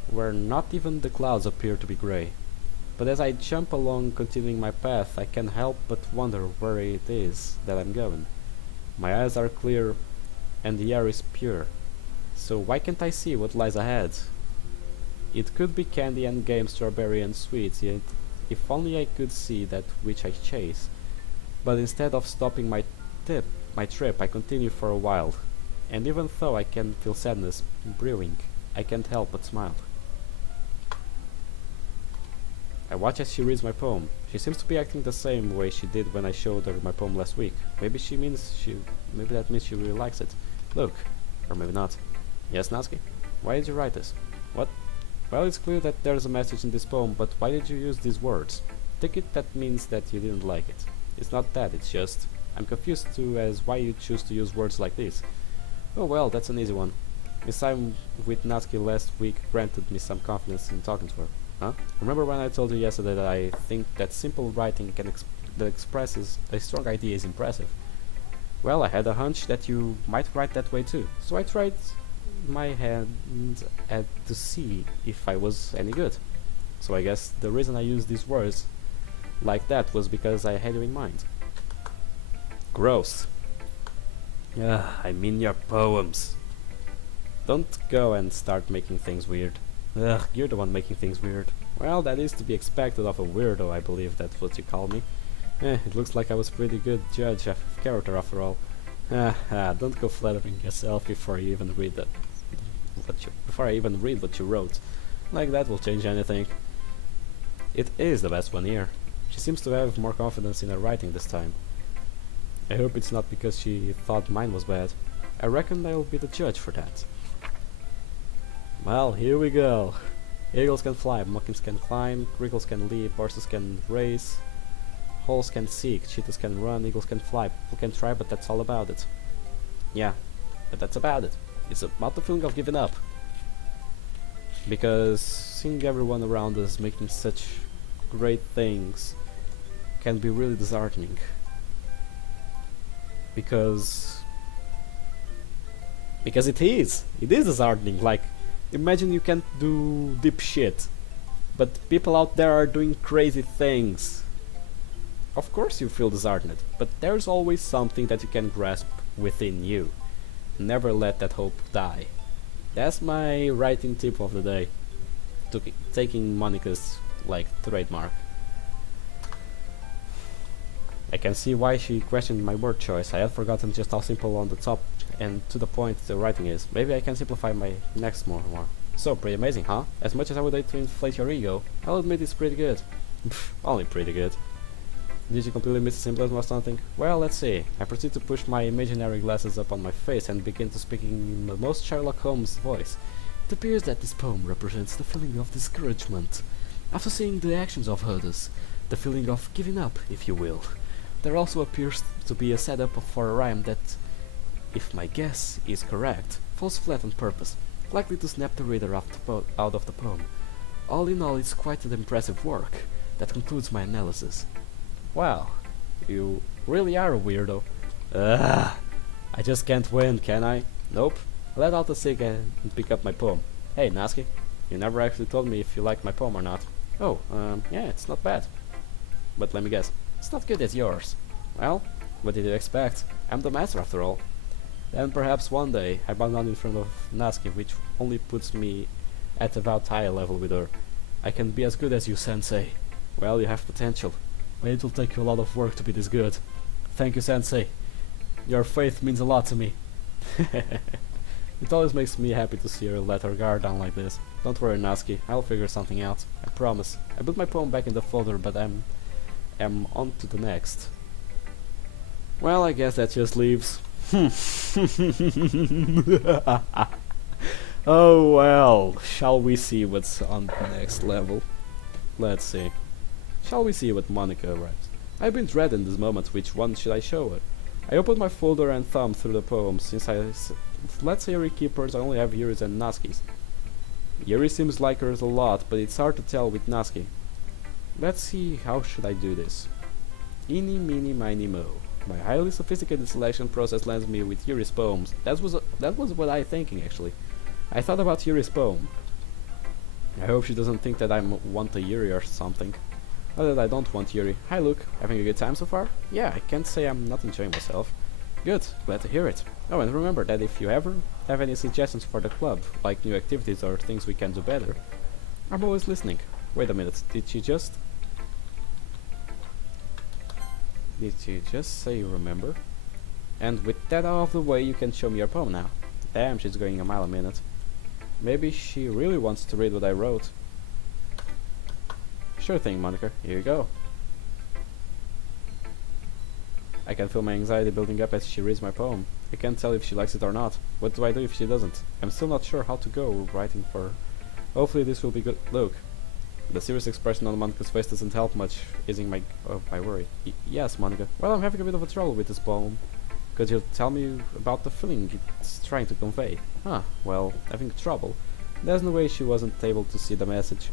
where not even the clouds appear to be grey. But as I jump along continuing my path, I can't help but wonder where it is that I'm going. My eyes are clear and the air is pure, so why can't I see what lies ahead? It could be candy and game, strawberry and sweets, yet if only I could see that which I chase. But instead of stopping my trip, I continue for a while, and even though I can feel sadness brewing, I can't help but smile. I watch as she reads my poem. She seems to be acting the same way she did when I showed her my poem last week. Maybe that means she really likes it. Look, or maybe not. Yes, Natsuki? Why did you write this? What? Well, it's clear that there's a message in this poem, but why did you use these words? Take it that means that you didn't like it. It's not that, it's just I'm confused too as why you choose to use words like this. Oh well, that's an easy one. Miss time with Natsuki last week granted me some confidence in talking to her. Huh? Remember when I told you yesterday that I think that simple writing that expresses a strong idea is impressive? Well, I had a hunch that you might write that way too, so I tried my hand to see if I was any good. So I guess the reason I used these words like that was because I had you in mind. Gross. I mean your poems. Don't go and start making things weird. Ugh, you're the one making things weird. Well, that is to be expected of a weirdo, I believe that's what you call me. It looks like I was a pretty good judge of character after all. Don't go flattering yourself before I even read what you wrote. Like that will change anything. It is the best one here. She seems to have more confidence in her writing this time. I hope it's not because she thought mine was bad. I reckon I'll be the judge for that. Well, here we go. Eagles can fly, monkeys can climb, crickles can leap, horses can race, holes can seek, cheetahs can run, eagles can fly. People can try, but that's all about it. Yeah, but that's about it. It's about the feeling of giving up. Because seeing everyone around us making such great things can be really disheartening. Because it is disheartening. Like, imagine you can't do deep shit, but people out there are doing crazy things. Of course you feel disheartened, but there's always something that you can grasp within you. Never let that hope die. That's my writing tip of the day. Taking Monica's, like, trademark. I can see why she questioned my word choice. I had forgotten just how simple on the top and to the point the writing is. Maybe I can simplify my next more. So, pretty amazing, huh? As much as I would hate to inflate your ego, I'll admit it's pretty good. Only pretty good. Did you completely miss the symbolism or something? Well, let's see. I proceed to push my imaginary glasses up on my face and begin to speak in the most Sherlock Holmes voice. It appears that this poem represents the feeling of discouragement. After seeing the actions of others, the feeling of giving up, if you will. There also appears to be a setup for a rhyme that, if my guess is correct, falls flat on purpose, likely to snap the reader out of the poem. All in all, it's quite an impressive work. That concludes my analysis. Wow, you really are a weirdo. I just can't win, can I? Nope. Let out a cig and pick up my poem. Hey, Natsuki, you never actually told me if you liked my poem or not. Oh, yeah, it's not bad. But let me guess, it's not good as yours. Well, what did you expect? I'm the master after all. Then perhaps one day I bow down in front of Natsuki, which only puts me at about higher level with her. I can be as good as you, sensei. Well, you have potential, but it'll take you a lot of work to be this good. Thank you, sensei. Your faith means a lot to me. It always makes me happy to see her let her guard down like this. Don't worry, Natsuki, I'll figure something out. I promise. I put my poem back in the folder, but I'm on to the next. Well, I guess that just leaves Oh well, shall we see what's on the next level? Let's see. Shall we see what Monica writes? I've been dreading this moment. Which one should I show her? I opened my folder and thumbed through the poems. Since let's say Yuri Keepers, I only have Yuris and Naskis. Yuri seems like hers a lot, but it's hard to tell with Naski. Let's see, how should I do this? Eeny, meeny, miny, mo. My highly sophisticated selection process lands me with Yuri's poems. That was what I thinking actually. I thought about Yuri's poem. I hope she doesn't think that I want a Yuri or something. Not that I don't want Yuri. Hi Luke, having a good time so far? Yeah, I can't say I'm not enjoying myself. Good, glad to hear it. Oh, and remember that if you ever have any suggestions for the club, like new activities or things we can do better, I'm always listening. Wait a minute, did you just say remember? And with that out of the way, you can show me your poem now. Damn, she's going a mile a minute. Maybe she really wants to read what I wrote. Sure thing, Monica. Here you go. I can feel my anxiety building up as she reads my poem. I can't tell if she likes it or not. What do I do if she doesn't? I'm still not sure how to go writing for her. Hopefully this will be good. Look. The serious expression on Monica's face doesn't help much, easing my worry. Yes, Monica. Well, I'm having a bit of a trouble with this poem. Could you tell me about the feeling it's trying to convey? Huh, well, having trouble. There's no way she wasn't able to see the message.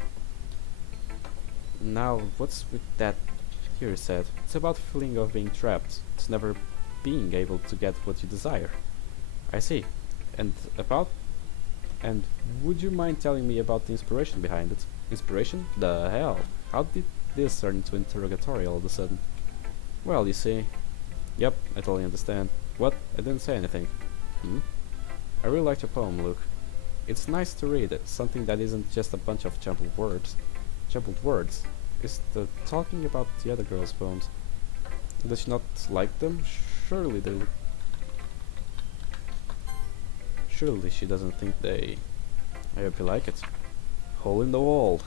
Now, what's with that here said? It's about the feeling of being trapped. It's never being able to get what you desire. I see. And would you mind telling me about the inspiration behind it? Inspiration? The hell? How did this turn into interrogatory all of a sudden? Well, you see. Yep, I totally understand. What? I didn't say anything. I really liked your poem, Luke. It's nice to read it, something that isn't just a bunch of jumbled words. Is the talking about the other girls' poems. Does she not like them? Surely she doesn't think they... I hope you like it. Hole in the wall.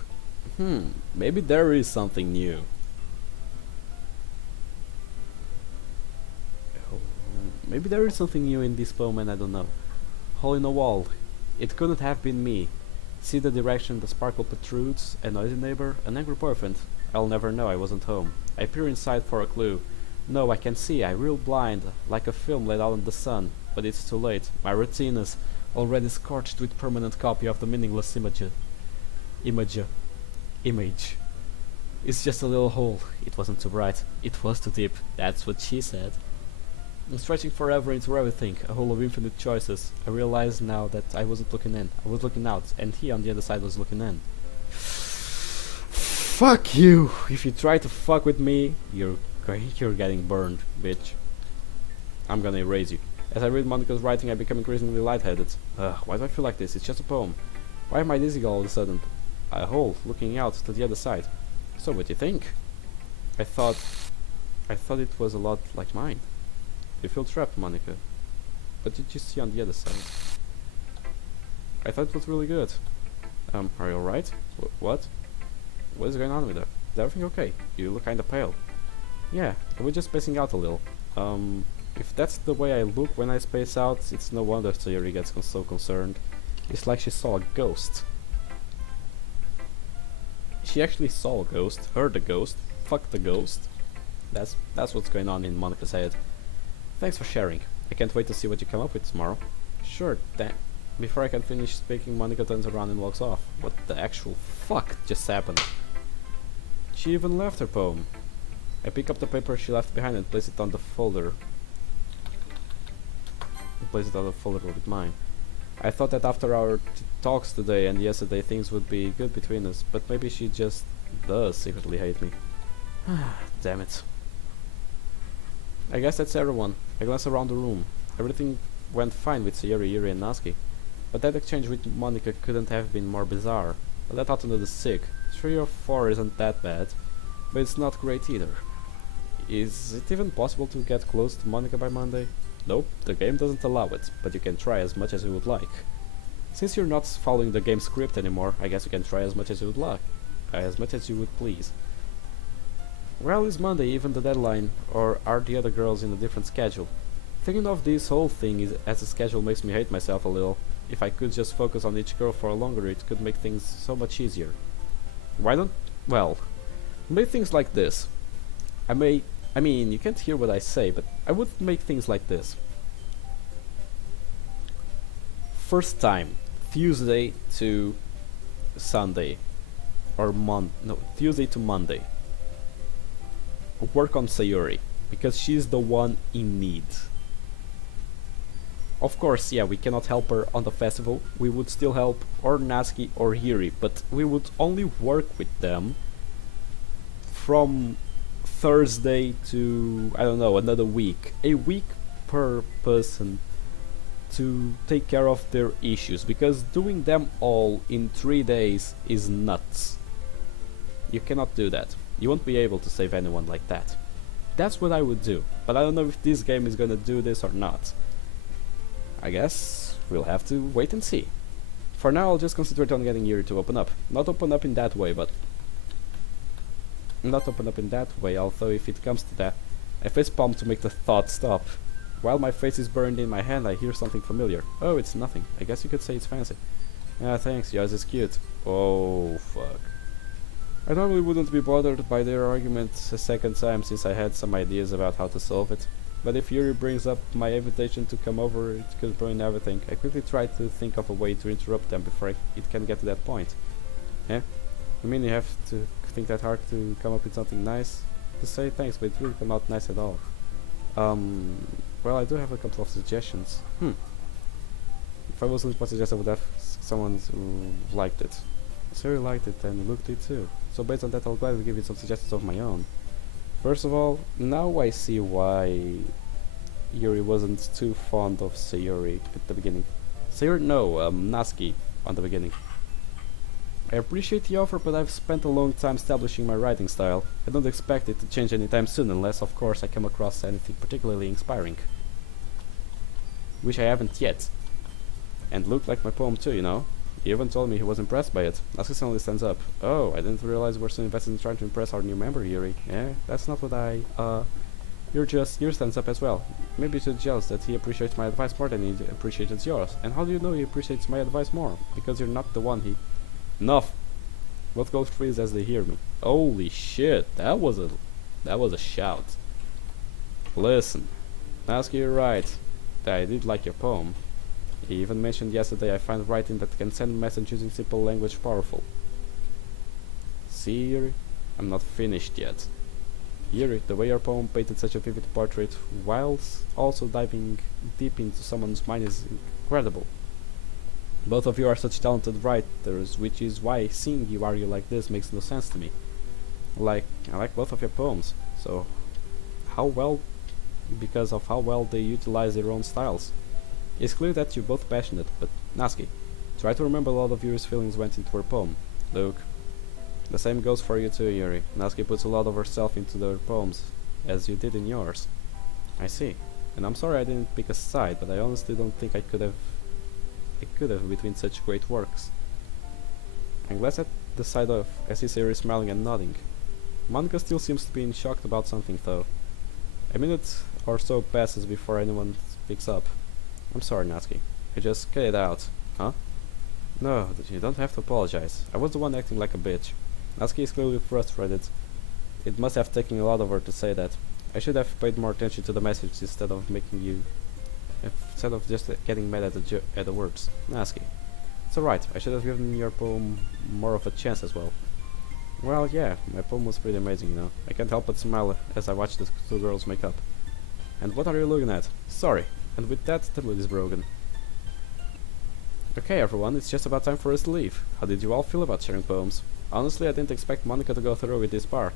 Maybe there is something new. Maybe there is something new in this poem and I don't know. Hole in the wall. It couldn't have been me. See the direction the sparkle protrudes, a noisy neighbor, an angry boyfriend. I'll never know I wasn't home. I peer inside for a clue. No, I can see, I real blind, like a film laid out in the sun. But it's too late. My retinas, already scorched with permanent copy of the meaningless image. It's just a little hole. It wasn't too bright. It was too deep. That's what she said. I'm stretching forever into everything, a hole of infinite choices. I realize now that I wasn't looking in. I was looking out, and he on the other side was looking in. Fuck you! If you try to fuck with me, you're getting burned, bitch. I'm gonna erase you. As I read Monica's writing, I become increasingly lightheaded. Why do I feel like this? It's just a poem. Why am I dizzy all of a sudden? A hole looking out to the other side. So what do you think? I thought it was a lot like mine. You feel trapped, Monica. What did you see on the other side? I thought it was really good. Are you alright? What? What is going on with her? Is everything okay? You look kinda pale. Yeah, I was just spacing out a little. If that's the way I look when I space out, it's no wonder Sayuri gets so concerned. It's like she saw a ghost. She actually saw a ghost, heard a ghost, fucked the ghost. That's what's going on in Monica's head. Thanks for sharing. I can't wait to see what you come up with tomorrow. Sure, before I can finish speaking, Monica turns around and walks off. What the actual fuck just happened? She even left her poem. I pick up the paper she left behind and place it on the folder. With mine. I thought that after our talks today and yesterday things would be good between us, but maybe she just does secretly hate me. Damn it. I guess that's everyone. I glance around the room. Everything went fine with Sayuri, Yuri and Natsuki, but that exchange with Monica couldn't have been more bizarre. I let out another sick. 3 or 4 isn't that bad, but it's not great either. Is it even possible to get close to Monica by Monday? Nope, the game doesn't allow it, but you can try as much as you would like. Since you're not following the game script anymore, I guess you can try as much as you would like. As much as you would please. Well, is Monday even the deadline, or are the other girls in a different schedule? Thinking of this whole thing as a schedule makes me hate myself a little. If I could just focus on each girl for longer, it could make things so much easier. Why don't... Well, make things like this. I mean, you can't hear what I say, but I would make things like this. First time, Tuesday to Sunday. Or Tuesday to Monday. Work on Sayuri, because she's the one in need. Of course, yeah, we cannot help her on the festival. We would still help or Natsuki or Hiri, but we would only work with them from Thursday to, I don't know, another week. A week per person to take care of their issues, because doing them all in 3 days is nuts. You cannot do that. You won't be able to save anyone like that. That's what I would do, but I don't know if this game is gonna do this or not. I guess we'll have to wait and see. For now, I'll just concentrate on getting Yuri to open up. Not open up in that way, but... Not open up in that way, although if it comes to that, I face palm to make the thought stop. While my face is burned in my hand, I hear something familiar. Oh, it's nothing. I guess you could say it's fancy. Ah, thanks, yours is cute. Oh, fuck. I normally wouldn't be bothered by their argument a second time, since I had some ideas about how to solve it. But if Yuri brings up my invitation to come over, it could ruin everything. I quickly try to think of a way to interrupt them before it can get to that point. Yeah? I mean, you have to think that hard to come up with something nice to say? Thanks, but it really not nice at all. Well, I do have a couple of suggestions. If I wasn't more suggestive, I would have someone who liked it. Siri liked it and looked it too. So based on that, I'll gladly give you some suggestions of my own. First of all, now I see why Yuri wasn't too fond of Sayuri at the beginning. Sayuri, no, Natsuki on the beginning. I appreciate the offer, but I've spent a long time establishing my writing style. I don't expect it to change anytime soon, unless, of course, I come across anything particularly inspiring. Which I haven't yet. And looked like my poem too, you know. He even told me he was impressed by it. Natsuki suddenly stands up. Oh, I didn't realize we're so invested in trying to impress our new member, Yuri. Yeah, that's not what yours stands up as well. Maybe you're jealous that he appreciates my advice more than he appreciates yours. And how do you know he appreciates my advice more? Because you're not the one he... Enough! Both go freeze as they hear me. Holy shit, that was a shout. Listen, Natsuki, you're right. I did like your poem. He even mentioned yesterday I find writing that can send a message using simple language powerful. See, Yuri? I'm not finished yet. Yuri, the way your poem painted such a vivid portrait whilst also diving deep into someone's mind is incredible. Both of you are such talented writers, which is why seeing you argue like this makes no sense to me. I like both of your poems, so because of how well they utilize their own styles. It's clear that you're both passionate, but Natsuki, try to remember a lot of Yuri's feelings went into her poem. Look, the same goes for you too, Yuri. Natsuki puts a lot of herself into their poems, as you did in yours. I see. And I'm sorry I didn't pick a side, but I honestly don't think I could have between such great works. I'm glad at the side of I see Sayuri smiling and nodding. Monika still seems to be in shock about something though. A minute or so passes before anyone speaks up. I'm sorry, Natsuki. I just cut it out. Huh? No, you don't have to apologize. I was the one acting like a bitch. Natsuki is clearly frustrated. It must have taken a lot of her to say that. I should have paid more attention to the message instead of just getting mad at the words. Natsuki. It's alright, I should have given your poem more of a chance as well. Well, yeah, my poem was pretty amazing, you know. I can't help but smile as I watch the two girls make up. And what are you looking at? Sorry. And with that, the mood is broken. Okay everyone, it's just about time for us to leave. How did you all feel about sharing poems? Honestly, I didn't expect Monika to go through with this part.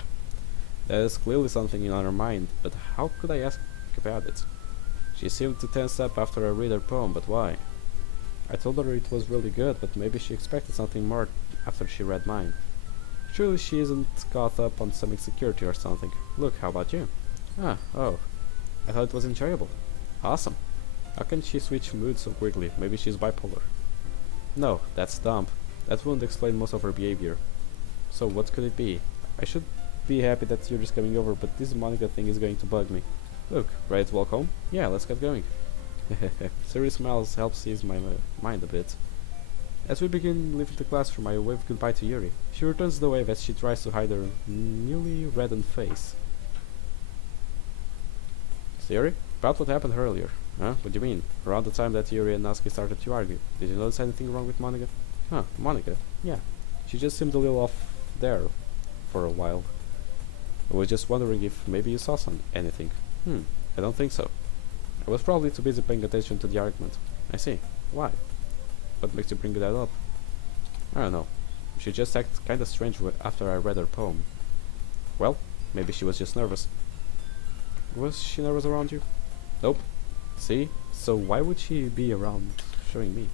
There is clearly something on her mind, but how could I ask about it? She seemed to tense up after I read her poem, but why? I told her it was really good, but maybe she expected something more after she read mine. Surely she isn't caught up on some insecurity or something. Look, how about you? Oh. I thought it was enjoyable. Awesome. How can she switch moods so quickly? Maybe she's bipolar. No, that's dumb. That wouldn't explain most of her behavior. So what could it be? I should be happy that Yuri's coming over, but this Monika thing is going to bug me. Look, ready to walk home? Yeah, let's get going. Siri smiles helps ease my mind a bit. As we begin leaving the classroom, I wave goodbye to Yuri. She returns the wave as she tries to hide her newly reddened face. Yuri? About what happened earlier. Huh? What do you mean? Around the time that Yuri and Natsuki started to argue. Did you notice anything wrong with Monica? Huh, Monica? Yeah. She just seemed a little off there for a while. I was just wondering if maybe you saw anything. I don't think so. I was probably too busy paying attention to the argument. I see. Why? What makes you bring that up? I don't know. She just acted kinda strange after I read her poem. Well, maybe she was just nervous. Was she nervous around you? Nope. See? So why would she be around showing me?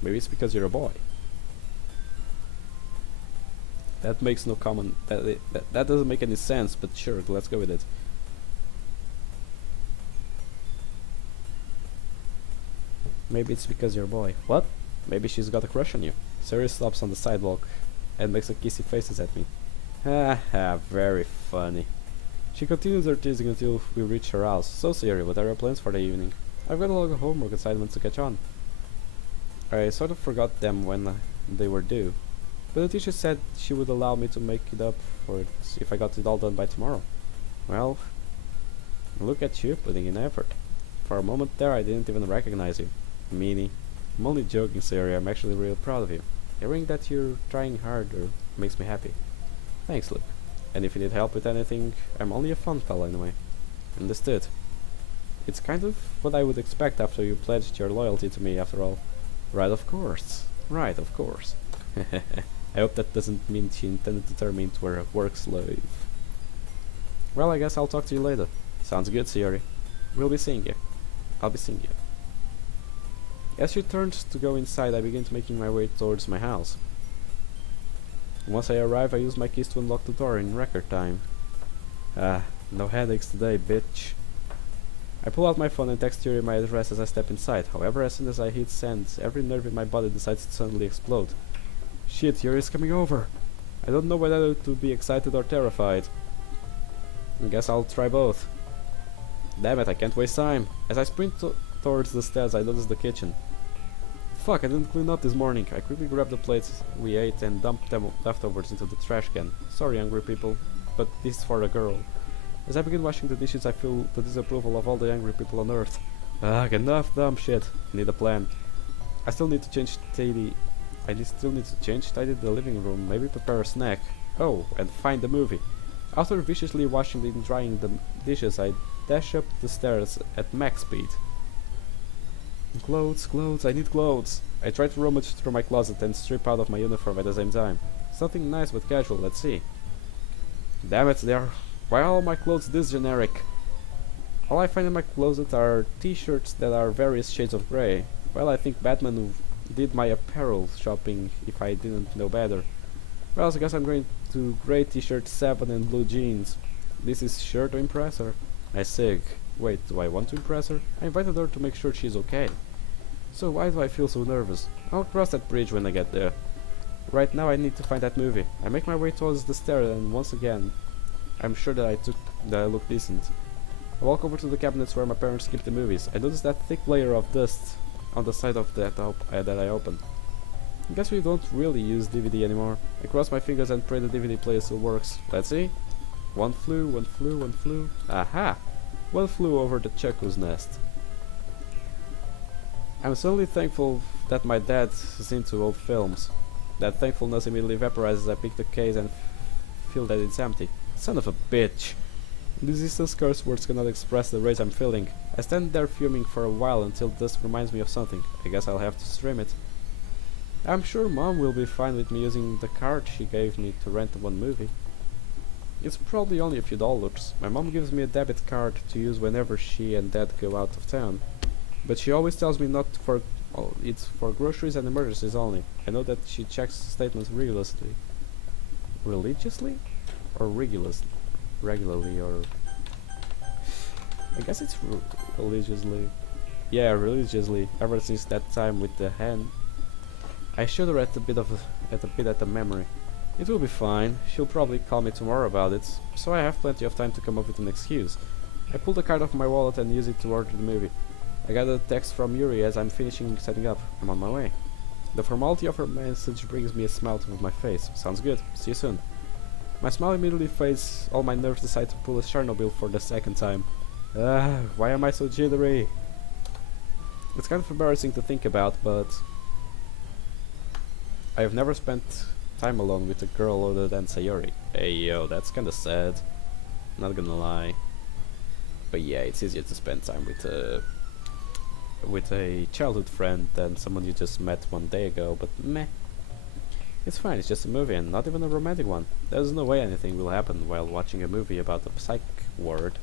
Maybe it's because you're a boy. That makes no common... That doesn't make any sense, but sure, let's go with it. Maybe it's because you're a boy. What? Maybe she's got a crush on you. Siri stops on the sidewalk and makes a kissy faces at me. Haha, very funny. She continues her teasing until we reach her house. So Siri, what are your plans for the evening? I've got a lot of homework assignments to catch on. I sort of forgot them when they were due. But the teacher said she would allow me to make it up for it if I got it all done by tomorrow. Well, look at you putting in effort. For a moment there I didn't even recognize you. Meanie. I'm only joking, Siri. I'm actually real proud of you. Hearing that you're trying harder makes me happy. Thanks, Luke. And if you need help with anything, I'm only a fun fella anyway. Understood. It's kind of what I would expect after you pledged your loyalty to me after all. Right, of course. Right, of course. I hope that doesn't mean she intended to turn me into a work slave. Well, I guess I'll talk to you later. Sounds good, Siri. We'll be seeing you. I'll be seeing you. As she turns to go inside, I begin making my way towards my house. Once I arrive, I use my keys to unlock the door in record time. No headaches today, bitch. I pull out my phone and text Yuri my address as I step inside. However, as soon as I hit send, every nerve in my body decides to suddenly explode. Shit, Yuri is coming over! I don't know whether to be excited or terrified. I guess I'll try both. Damn it, I can't waste time. As I sprint towards the stairs, I notice the kitchen. Fuck, I didn't clean up this morning. I quickly grab the plates we ate and dump them leftovers into the trash can. Sorry, hungry people, but this is for a girl. As I begin washing the dishes, I feel the disapproval of all the angry people on earth. Enough dumb shit. I need a plan. I still need to tidy the living room, maybe prepare a snack. Oh, and find the movie. After viciously washing and drying the dishes, I dash up the stairs at max speed. Clothes, I need clothes. I try to rummage through my closet and strip out of my uniform at the same time. Something nice but casual, let's see. Damn it, why are all my clothes this generic? All I find in my closet are t-shirts that are various shades of grey. Well, I think Batman did my apparel shopping if I didn't know better. Well, I guess I'm going to grey t-shirt 7 and blue jeans. This is sure to impress her. I sig. Wait, do I want to impress her? I invited her to make sure she's okay. So why do I feel so nervous? I'll cross that bridge when I get there. Right now I need to find that movie. I make my way towards the stairs and once again, I'm sure that I look decent. I walk over to the cabinets where my parents keep the movies. I notice that thick layer of dust on the side of that I opened. I guess we don't really use DVD anymore. I cross my fingers and pray the DVD player still works. Let's see. One flew. Aha! One flew over the cuckoo's nest. I'm suddenly thankful that my dad is into old films. That thankfulness immediately evaporizes as I pick the case and feel that it's empty. Son of a bitch! In this instance, curse words cannot express the rage I'm feeling. I stand there fuming for a while until this reminds me of something. I guess I'll have to stream it. I'm sure Mom will be fine with me using the card she gave me to rent one movie. It's probably only a few dollars. My mom gives me a debit card to use whenever she and Dad go out of town. But she always tells me not to it's for groceries and emergencies only. I know that she checks statements religiously. Religiously? Or regularly, or... I guess it's religiously. Yeah, religiously. Ever since that time with the hand. I shudder at a bit at the memory. It will be fine. She'll probably call me tomorrow about it, so I have plenty of time to come up with an excuse. I pull the card off my wallet and use it to order the movie. I got a text from Yuri as I'm finishing setting up. I'm on my way. The formality of her message brings me a smile to my face. Sounds good. See you soon. My smile immediately fades. All my nerves decide to pull a Chernobyl for the second time. Why am I so jittery? It's kind of embarrassing to think about, but I have never spent time alone with a girl other than Sayori. Hey yo, that's kinda sad. Not gonna lie. But yeah, it's easier to spend time with a childhood friend than someone you just met 1 day ago, but meh. It's fine, it's just a movie and not even a romantic one. There's no way anything will happen while watching a movie about the psych ward.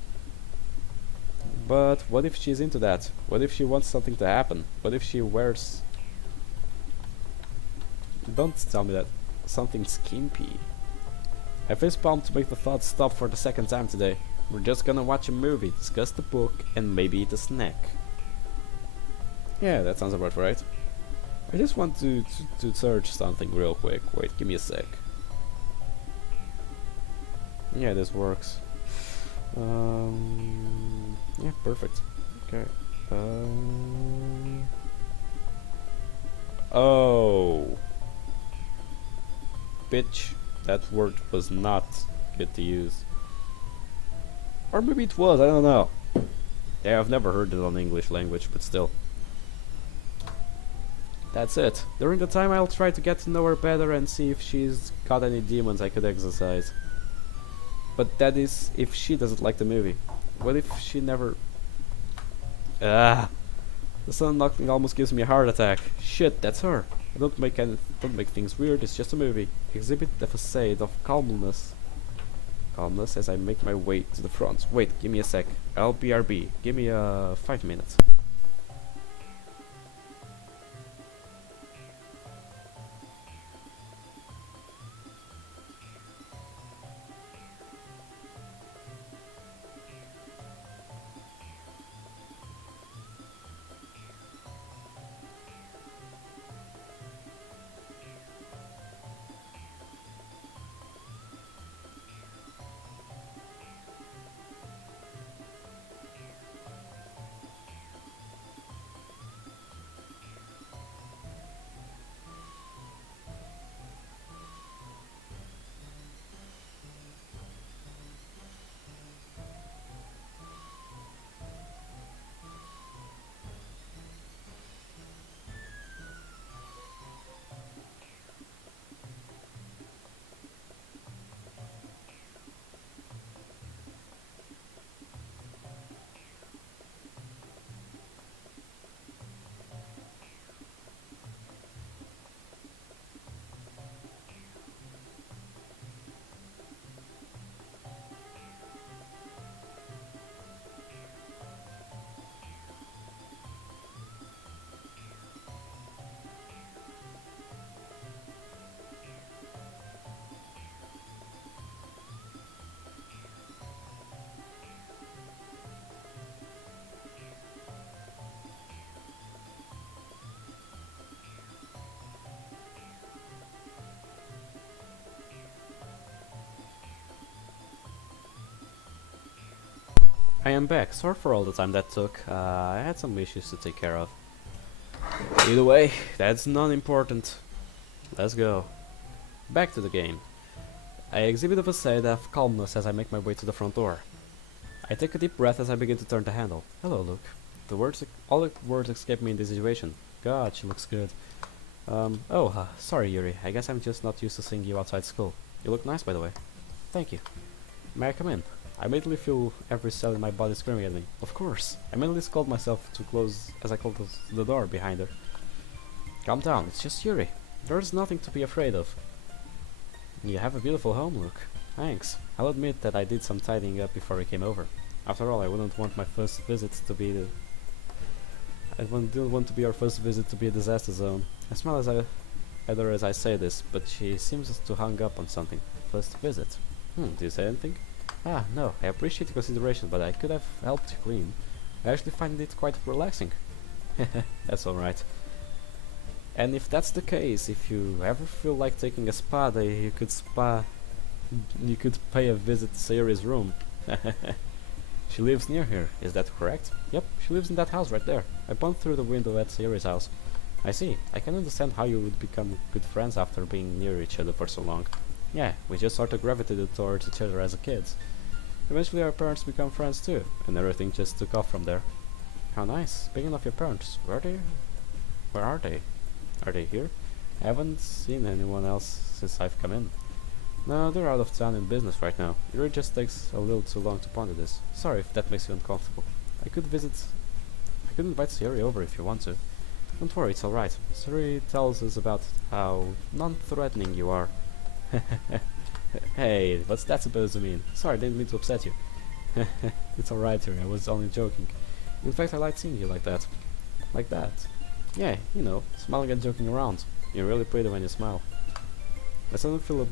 But what if she's into that? What if she wants something to happen? What if she wears... Don't tell me that. Something skimpy. I facepalm to make the thoughts stop for the second time today. We're just gonna watch a movie, discuss the book, and maybe eat a snack. Yeah, that sounds about right. I just want to search something real quick. Wait, give me a sec. Yeah, this works. Yeah, perfect. Okay. Oh. Bitch. That word was not good to use. Or maybe it was, I don't know. Yeah, I've never heard it on English language, but still. That's it. During the time I'll try to get to know her better and see if she's got any demons I could exorcise. But that is if she doesn't like the movie. What if she never... The sun knocking almost gives me a heart attack. Shit, that's her. I don't make things weird, it's just a movie. Exhibit the facade of calmness. Calmness as I make my way to the front. Wait, give me a sec. LBRB. Give me 5 minutes. I am back. Sorry for all the time that took. I had some issues to take care of. Either way, that's not important. Let's go. Back to the game. I exhibit a facade of calmness as I make my way to the front door. I take a deep breath as I begin to turn the handle. Hello, Luke. All the words escape me in this situation. God, she looks good. Sorry, Yuri. I guess I'm just not used to seeing you outside school. You look nice, by the way. Thank you. May I come in? I immediately feel every cell in my body screaming at me. Of course. I immediately scold myself to close as I close the door behind her. Calm down, it's just Yuri. There's nothing to be afraid of. You have a beautiful home, Luke. Thanks. I'll admit that I did some tidying up before we came over. After all, I wouldn't want my first visit to be didn't want to be our first visit to be a disaster zone. I smile at her as I say this, but she seems to hung up on something. First visit. Do you say anything? No, I appreciate the consideration, but I could have helped you clean. I actually find it quite relaxing. That's alright. And if that's the case, if you ever feel like taking a spa day, you could pay a visit to Sayori's room. She lives near here, is that correct? Yep, she lives in that house right there. I bumped through the window at Yuri's house. I see. I can understand how you would become good friends after being near each other for so long. Yeah, we just sort of gravitated towards each other as a kids. Eventually our parents become friends too, and everything just took off from there. How nice. Speaking of your parents, where are they? Are they here? I haven't seen anyone else since I've come in. No, they're out of town in business right now. It really just takes a little too long to ponder this. Sorry if that makes you uncomfortable. I could invite Siri over if you want to. Don't worry, it's alright. Siri tells us about how non-threatening you are. Hey, what's that supposed to mean? Sorry, I didn't mean to upset you. It's alright, Siri, I was only joking. In fact, I like seeing you like that. Like that. Yeah, you know, smiling and joking around. You're really pretty when you smile. I suddenly feel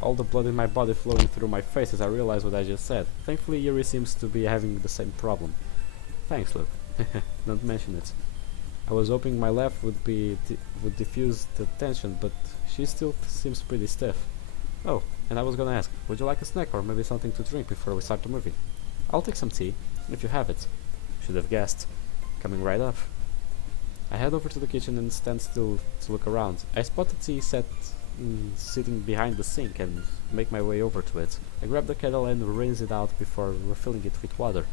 all the blood in my body flowing through my face as I realize what I just said. Thankfully, Yuri seems to be having the same problem. Thanks, Luke. Don't mention it. I was hoping my laugh would diffuse the tension, but she still seems pretty stiff. Oh, and I was gonna ask, would you like a snack or maybe something to drink before we start the movie? I'll take some tea, if you have it. Should have guessed. Coming right up. I head over to the kitchen and stand still to look around. I spot the tea set sitting behind the sink and make my way over to it. I grab the kettle and rinse it out before refilling it with water.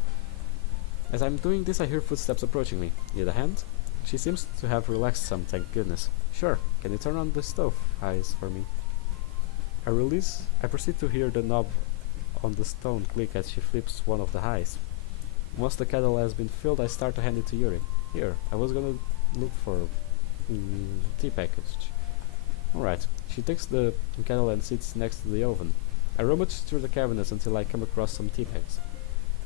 As I'm doing this, I hear footsteps approaching me. Need a hand? She seems to have relaxed some, thank goodness. Sure, can you turn on the stove eyes for me? I proceed to hear the knob on the stone click as she flips one of the highs. Once the kettle has been filled, I start to hand it to Yuri. Here, I was gonna look for tea package. Alright, she takes the kettle and sits next to the oven. I rummage through the cabinets until I come across some tea bags.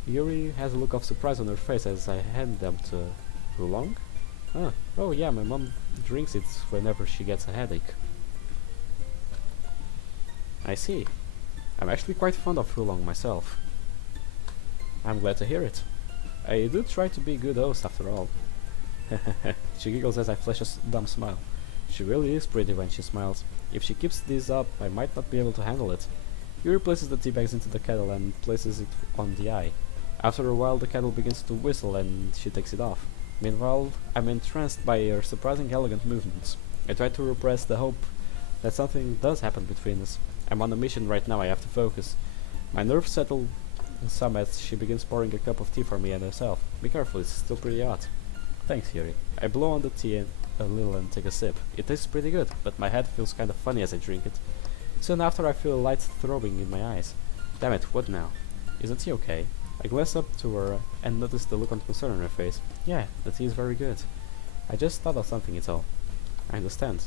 Yuri has a look of surprise on her face as I hand them to Oolong. Oh yeah, my mom drinks it whenever she gets a headache. I see. I'm actually quite fond of Oolong myself. I'm glad to hear it. I do try to be a good host after all. She giggles as I flash a dumb smile. She really is pretty when she smiles. If she keeps this up, I might not be able to handle it. Yuri places the tea bags into the kettle and places it on the eye. After a while, the kettle begins to whistle and she takes it off. Meanwhile, I'm entranced by her surprising elegant movements. I try to repress the hope that something does happen between us. I'm on a mission right now, I have to focus. My nerves settle some as she begins pouring a cup of tea for me and herself. Be careful, it's still pretty hot. Thanks, Yuri. I blow on the tea a little and take a sip. It tastes pretty good, but my head feels kind of funny as I drink it. Soon after, I feel a light throbbing in my eyes. Damn it, what now? Is the tea okay? I glance up to her and notice the look of concern on her face. Yeah, the tea is very good. I just thought of something, it's all. I understand.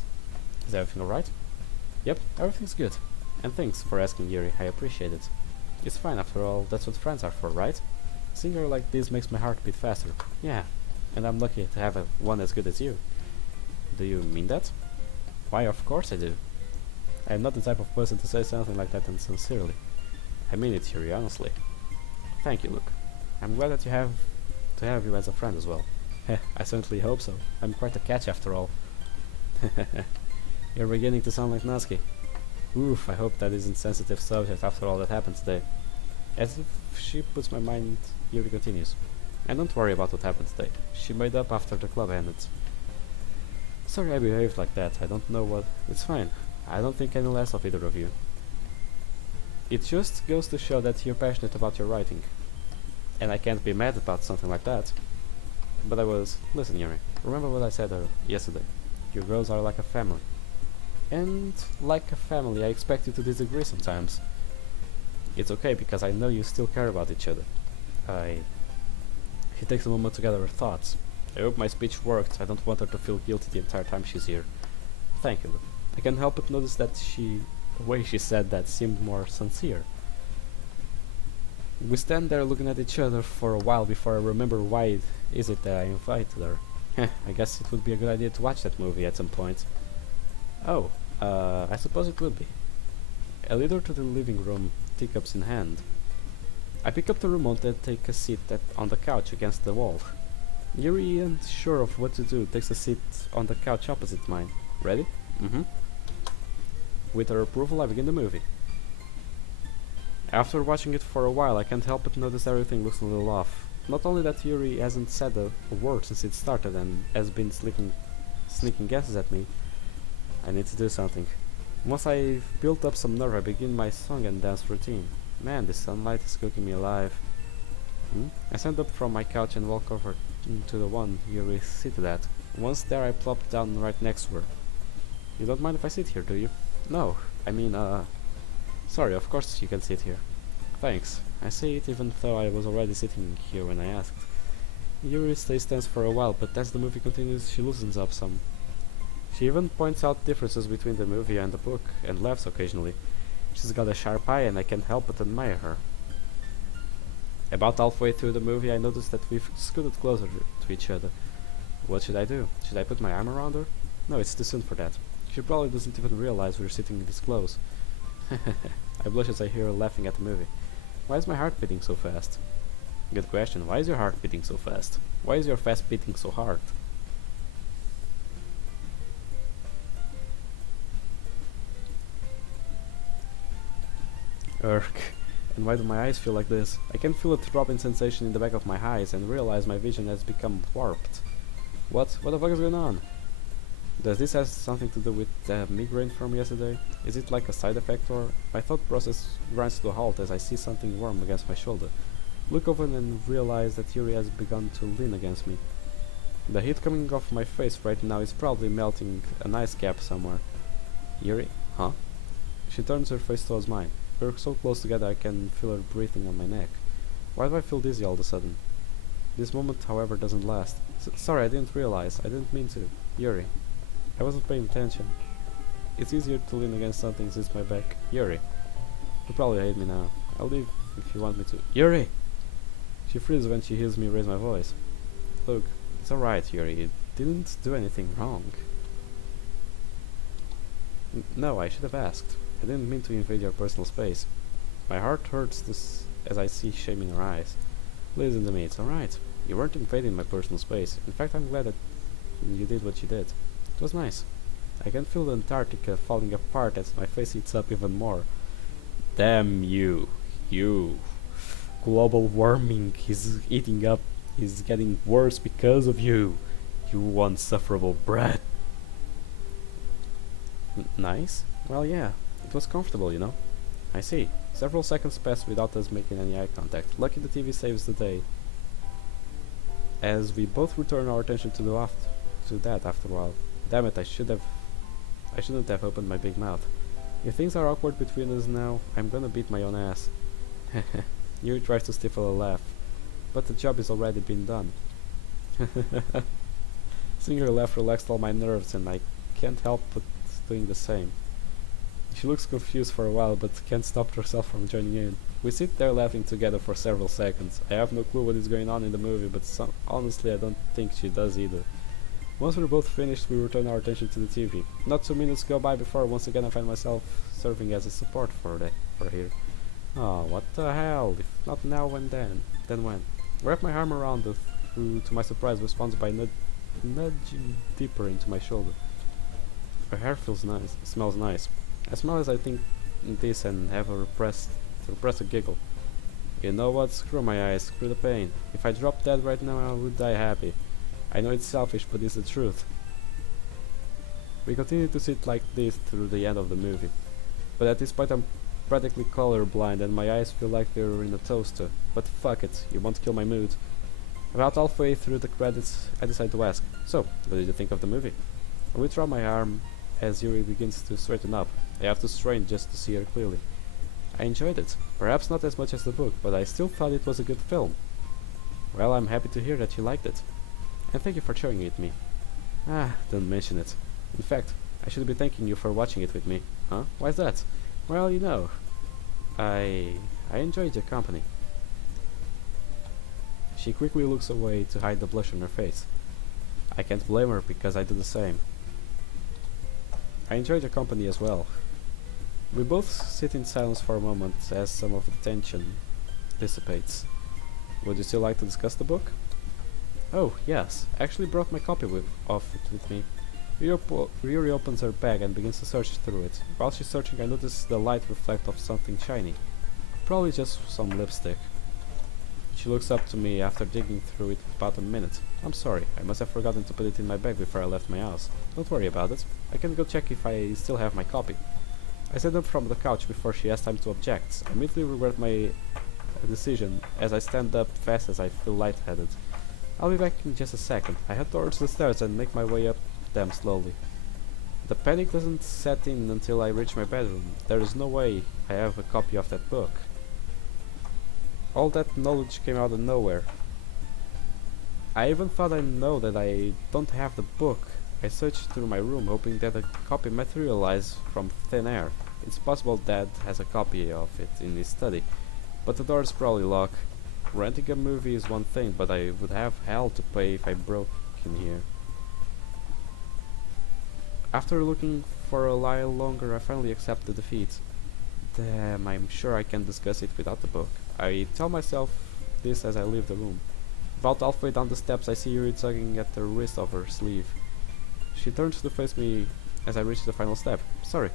Is everything alright? Yep, everything's good. And thanks for asking, Yuri, I appreciate it. It's fine, after all, that's what friends are for, right? Seeing her like this makes my heart beat faster. Yeah, and I'm lucky to have one as good as you. Do you mean that? Why, of course I do. I am not the type of person to say something like that insincerely. I mean it, Yuri, honestly. Thank you, Luke. I'm glad that to have you as a friend as well. I certainly hope so. I'm quite a catch after all. You're beginning to sound like Natsuki. Oof, I hope that isn't sensitive subject after all that happened today. As if she puts my mind, Yuri continues. And don't worry about what happened today. She made up after the club ended. Sorry I behaved like that. I don't know what... It's fine. I don't think any less of either of you. It just goes to show that you're passionate about your writing. And I can't be mad about something like that. But I was... Listen, Yuri. Remember what I said yesterday. You girls are like a family. And like a family, I expect you to disagree sometimes. It's okay, because I know you still care about each other. She takes a moment to gather her thoughts. I hope my speech worked. I don't want her to feel guilty the entire time she's here. Thank you, Luke. I can't help but notice that the way she said that seemed more sincere. We stand there looking at each other for a while before I remember why is it that I invited her. I guess it would be a good idea to watch that movie at some point. Oh, I suppose it would be. I lead her to the living room, teacups in hand. I pick up the remote and take a seat on the couch against the wall. Yuri, unsure of what to do, takes a seat on the couch opposite mine. Ready? Mm-hmm. With her approval, I begin the movie. After watching it for a while, I can't help but notice everything looks a little off. Not only that Yuri hasn't said a word since it started and has been sneaking guesses at me, I need to do something. Once I've built up some nerve, I begin my song and dance routine. Man, the sunlight is cooking me alive. I stand up from my couch and walk over to the one Yuri is seated at. Once there, I plop down right next to her. You don't mind if I sit here, do you? No, I mean, sorry, of course you can sit here. Thanks. I say it even though I was already sitting here when I asked. Yuri stays tense for a while, but as the movie continues, she loosens up some. She even points out differences between the movie and the book, and laughs occasionally. She's got a sharp eye and I can't help but admire her. About halfway through the movie I noticed that we've scooted closer to each other. What should I do? Should I put my arm around her? No, it's too soon for that. She probably doesn't even realize we're sitting this close. I blush as I hear her laughing at the movie. Why is my heart beating so fast? Good question. Why is your heart beating so fast? Why is your fast beating so hard? Urk. And why do my eyes feel like this? I can feel a throbbing sensation in the back of my eyes and realize my vision has become warped. What the fuck is going on? Does this have something to do with the migraine from yesterday? Is it like a side effect, or my thought process grinds to a halt as I see something warm against my shoulder? Look over and realize that Yuri has begun to lean against me. The heat coming off my face right now is probably melting an ice cap somewhere. Yuri? Huh? She turns her face towards mine. We're so close together I can feel her breathing on my neck. Why do I feel dizzy all of a sudden? This moment, however, doesn't last. Sorry, I didn't realize. I didn't mean to. Yuri. I wasn't paying attention. It's easier to lean against something since my back. Yuri. You probably hate me now. I'll leave if you want me to. Yuri! She freezes when she hears me raise my voice. Look, it's alright, Yuri. You didn't do anything wrong. No, I should have asked. I didn't mean to invade your personal space. My heart hurts this as I see shame in her eyes. Listen to me, it's alright. You weren't invading my personal space. In fact, I'm glad that you did what you did. It was nice. I can feel the Antarctica falling apart as my face heats up even more. Damn you. You. Global warming is eating up, is getting worse because of you. You insufferable brat. Nice? Well, yeah. It was comfortable, you know. I see. Several seconds pass without us making any eye contact. Lucky the TV saves the day. As we both return our attention to that after a while. Damn it, I shouldn't have opened my big mouth. If things are awkward between us now, I'm gonna beat my own ass. Yuri tries to stifle a laugh, but the job is already been done. Seeing her laugh relaxed all my nerves and I can't help but doing the same. She looks confused for a while but can't stop herself from joining in. We sit there laughing together for several seconds. I have no clue what is going on in the movie, but honestly I don't think she does either. Once we're both finished, we return our attention to the TV. Not 2 minutes go by before once again I find myself serving as a support for here. Oh, what the hell? If not now, when then? Then when? Wrap my arm around her, who to my surprise responds by nudging deeper into my shoulder. Her hair smells nice. I smile as I think this and have her repress a giggle. You know what? Screw my eyes, screw the pain. If I drop dead right now, I would die happy. I know it's selfish, but it's the truth. We continue to sit like this through the end of the movie. But at this point I'm practically colorblind and my eyes feel like they're in a toaster. But fuck it, you won't kill my mood. About halfway through the credits, I decide to ask, so, what did you think of the movie? I withdraw my arm as Yuri begins to straighten up. I have to strain just to see her clearly. I enjoyed it. Perhaps not as much as the book, but I still thought it was a good film. Well, I'm happy to hear that you liked it. And thank you for sharing it with me. Ah, don't mention it. In fact, I should be thanking you for watching it with me. Huh? Why's that? Well, you know, I enjoyed your company. She quickly looks away to hide the blush on her face. I can't blame her because I do the same. I enjoyed your company as well. We both sit in silence for a moment as some of the tension dissipates. Would you still like to discuss the book? Oh, yes. I actually brought my copy of it with me. Ryuri opens her bag and begins to search through it. While she's searching, I notice the light reflect off something shiny. probably just some lipstick. She looks up to me after digging through it for about a minute. I'm sorry, I must have forgotten to put it in my bag before I left my house. Don't worry about it. I can go check if I still have my copy. I stand up from the couch before she has time to object. I immediately regret my decision as I stand up fast as I feel lightheaded. I'll be back in just a second. I head towards the stairs and make my way up them slowly. The panic doesn't set in until I reach my bedroom. There is no way I have a copy of that book. All that knowledge came out of nowhere. I even thought I know that I don't have the book. I searched through my room hoping that a copy materialized from thin air. It's possible Dad has a copy of it in his study, but the door is probably locked. Renting a movie is one thing, but I would have hell to pay if I broke in here. After looking for a while longer, I finally accept the defeat. Damn, I'm sure I can discuss it without the book. I tell myself this as I leave the room. About halfway down the steps, I see Yuri tugging at the wrist of her sleeve. She turns to face me as I reach the final step. Sorry,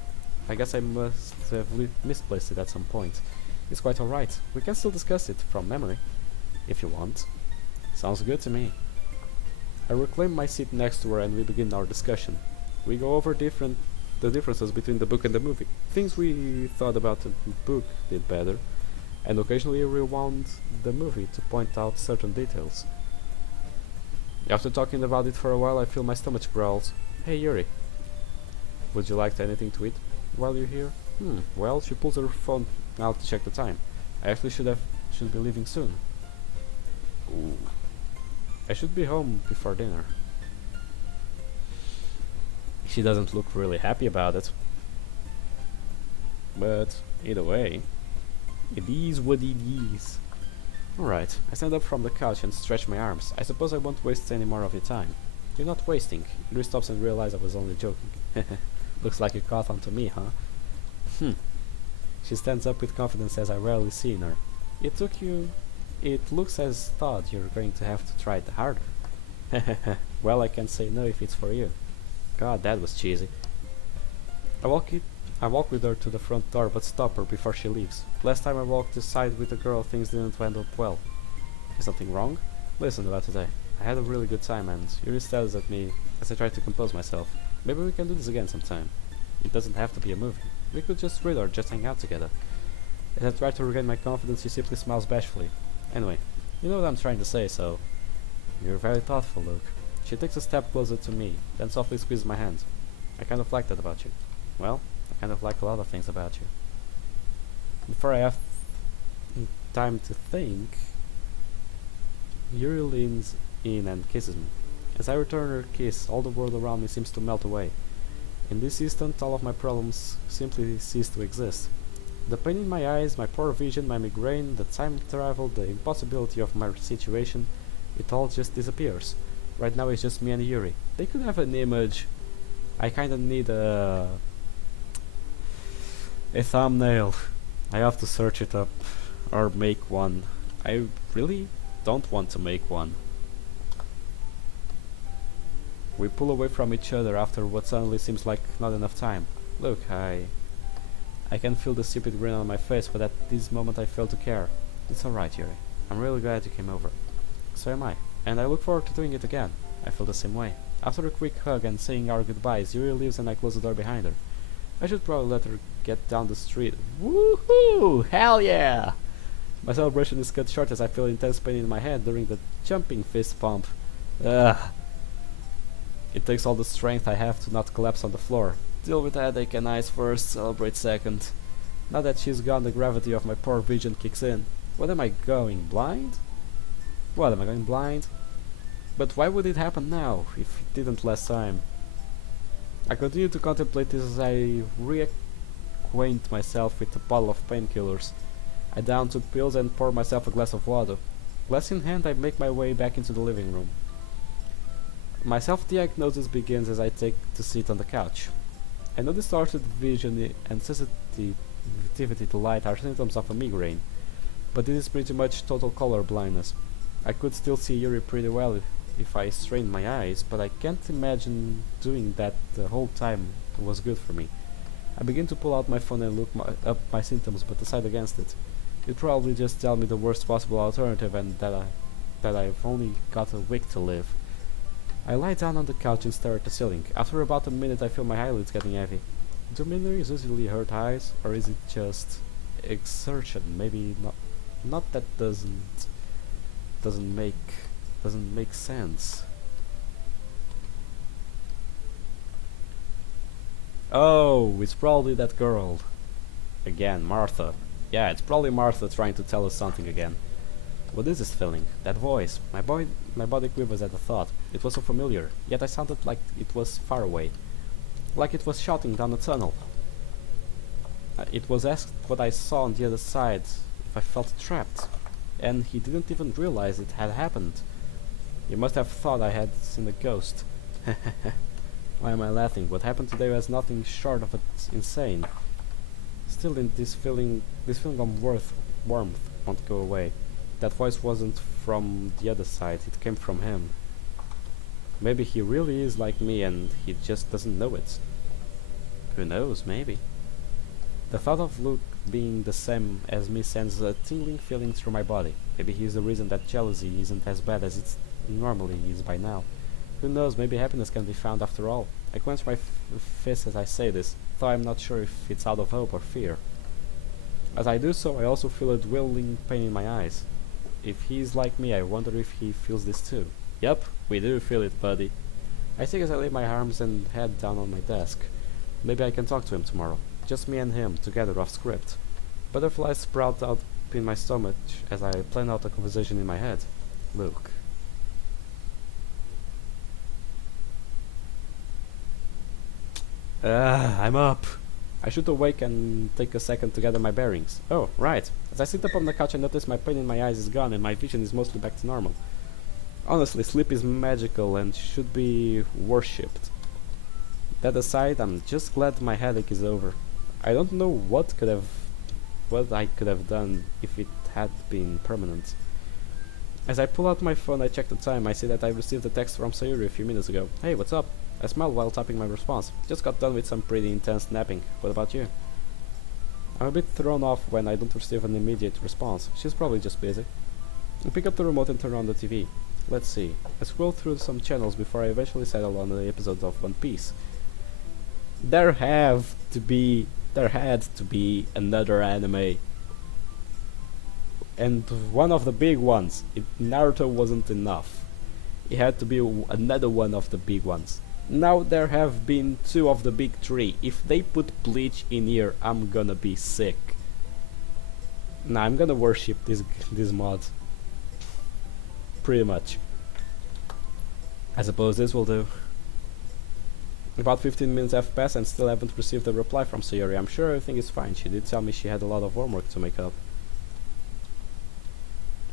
I guess I must have misplaced it at some point. It's quite alright. We can still discuss it from memory, if you want. Sounds good to me. I reclaim my seat next to her and we begin our discussion. We go over the differences between the book and the movie, things we thought about the book did better, and occasionally rewound the movie to point out certain details. After talking about it for a while, I feel my stomach growls. Hey Yuri, would you like anything to eat while you're here? Well, she pulls her phone out to check the time. I actually should be leaving soon. Ooh. I should be home before dinner. She doesn't look really happy about it. But either way, it is what it is. Alright, I stand up from the couch and stretch my arms. I suppose I won't waste any more of your time. You're not wasting. Yuri stops and realizes I was only joking. Looks like you caught on to me, huh? She stands up with confidence as I rarely see in her. It looks as thought you're going to have to try it harder. Well, I can't say no if it's for you. God, that was cheesy. I walk with her to the front door but stop her before she leaves. Last time I walked this side with a girl, things didn't end up well. Is something wrong? Listen about today. I had a really good time and Yuri stares at me as I try to compose myself. Maybe we can do this again sometime. It doesn't have to be a movie. We could just read or just hang out together. As I try to regain my confidence, she simply smiles bashfully. Anyway, you know what I'm trying to say, so... You're very thoughtful, Luke. She takes a step closer to me, then softly squeezes my hand. I kind of like that about you. Well, I kind of like a lot of things about you. Before I have time to think, Yuri leans in and kisses me. As I return her kiss, all the world around me seems to melt away. In this instant, all of my problems simply cease to exist. The pain in my eyes, my poor vision, my migraine, the time travel, the impossibility of my situation, it all just disappears. Right now it's just me and Yuri. They could have an image. I kinda need a thumbnail. I have to search it up or make one. I really don't want to make one. We pull away from each other after what suddenly seems like not enough time. Look, I can feel the stupid grin on my face, but at this moment I fail to care. It's alright, Yuri. I'm really glad you came over. So am I. And I look forward to doing it again. I feel the same way. After a quick hug and saying our goodbyes, Yuri leaves and I close the door behind her. I should probably let her get down the street. Woohoo! Hell yeah! My celebration is cut short as I feel intense pain in my head during the jumping fist pump. Ugh. It takes all the strength I have to not collapse on the floor. Deal with headache and eyes first, celebrate second. Now that she's gone, the gravity of my poor vision kicks in. What am I going, blind? What, am I going blind? But why would it happen now, if it didn't last time? I continue to contemplate this as I reacquaint myself with a bottle of painkillers. I down 2 pills and pour myself a glass of water. Glass in hand, I make my way back into the living room. My self-diagnosis begins as I take the seat on the couch. I know distorted vision and sensitivity to light are symptoms of a migraine, but this is pretty much total color blindness. I could still see Yuri pretty well if I strained my eyes, but I can't imagine doing that the whole time was good for me. I begin to pull out my phone and look up my symptoms, but decide against it. You'd probably just tell me the worst possible alternative and that I've only got a week to live. I lie down on the couch and stare at the ceiling. After about a minute I feel my eyelids getting heavy. Do memories usually hurt eyes, or is it just exertion? Maybe not. Not that doesn't make sense. Oh, it's probably that girl. Again, Martha. Yeah, it's probably Martha trying to tell us something again. What is this feeling? That voice. My body quivers at the thought. It was so familiar, yet I sounded like it was far away. Like it was shouting down a tunnel. It was asked what I saw on the other side, if I felt trapped. And he didn't even realize it had happened. He must have thought I had seen a ghost. Why am I laughing? What happened today was nothing short of insane. Still, in this feeling of warmth won't go away. That voice wasn't from the other side, it came from him. Maybe he really is like me and he just doesn't know it. Who knows, maybe. The thought of Luke being the same as me sends a tingling feeling through my body. Maybe he's the reason that jealousy isn't as bad as it normally is by now. Who knows, maybe happiness can be found after all. I clench my fist as I say this, though I'm not sure if it's out of hope or fear. As I do so, I also feel a dwindling pain in my eyes. If he's like me, I wonder if he feels this too. Yup, we do feel it, buddy. I think as I lay my arms and head down on my desk. Maybe I can talk to him tomorrow. Just me and him, together off script. Butterflies sprout up in my stomach as I plan out a conversation in my head. Luke. I'm up. I should awake and take a second to gather my bearings. Oh, right. As I sit up on the couch I notice my pain in my eyes is gone and my vision is mostly back to normal. Honestly, sleep is magical and should be worshipped. That aside, I'm just glad my headache is over. I don't know what I could have done if it had been permanent. As I pull out my phone, I check the time. I see that I received a text from Sayuri a few minutes ago. Hey, what's up? I smile while typing my response. Just got done with some pretty intense napping. What about you? I'm a bit thrown off when I don't receive an immediate response. She's probably just busy. I pick up the remote and turn on the TV. Let's see. I scroll through some channels before I eventually settle on the episodes of One Piece. There had to be another anime. And one of the big ones. Naruto wasn't enough. It had to be another one of the big ones. Now there have been two of the big three. If they put Bleach in here, I'm gonna be sick. Nah, I'm gonna worship this mod. Pretty much. I suppose this will do. About 15 minutes have passed and still haven't received a reply from Sayuri. I'm sure everything is fine. She did tell me she had a lot of homework to make up.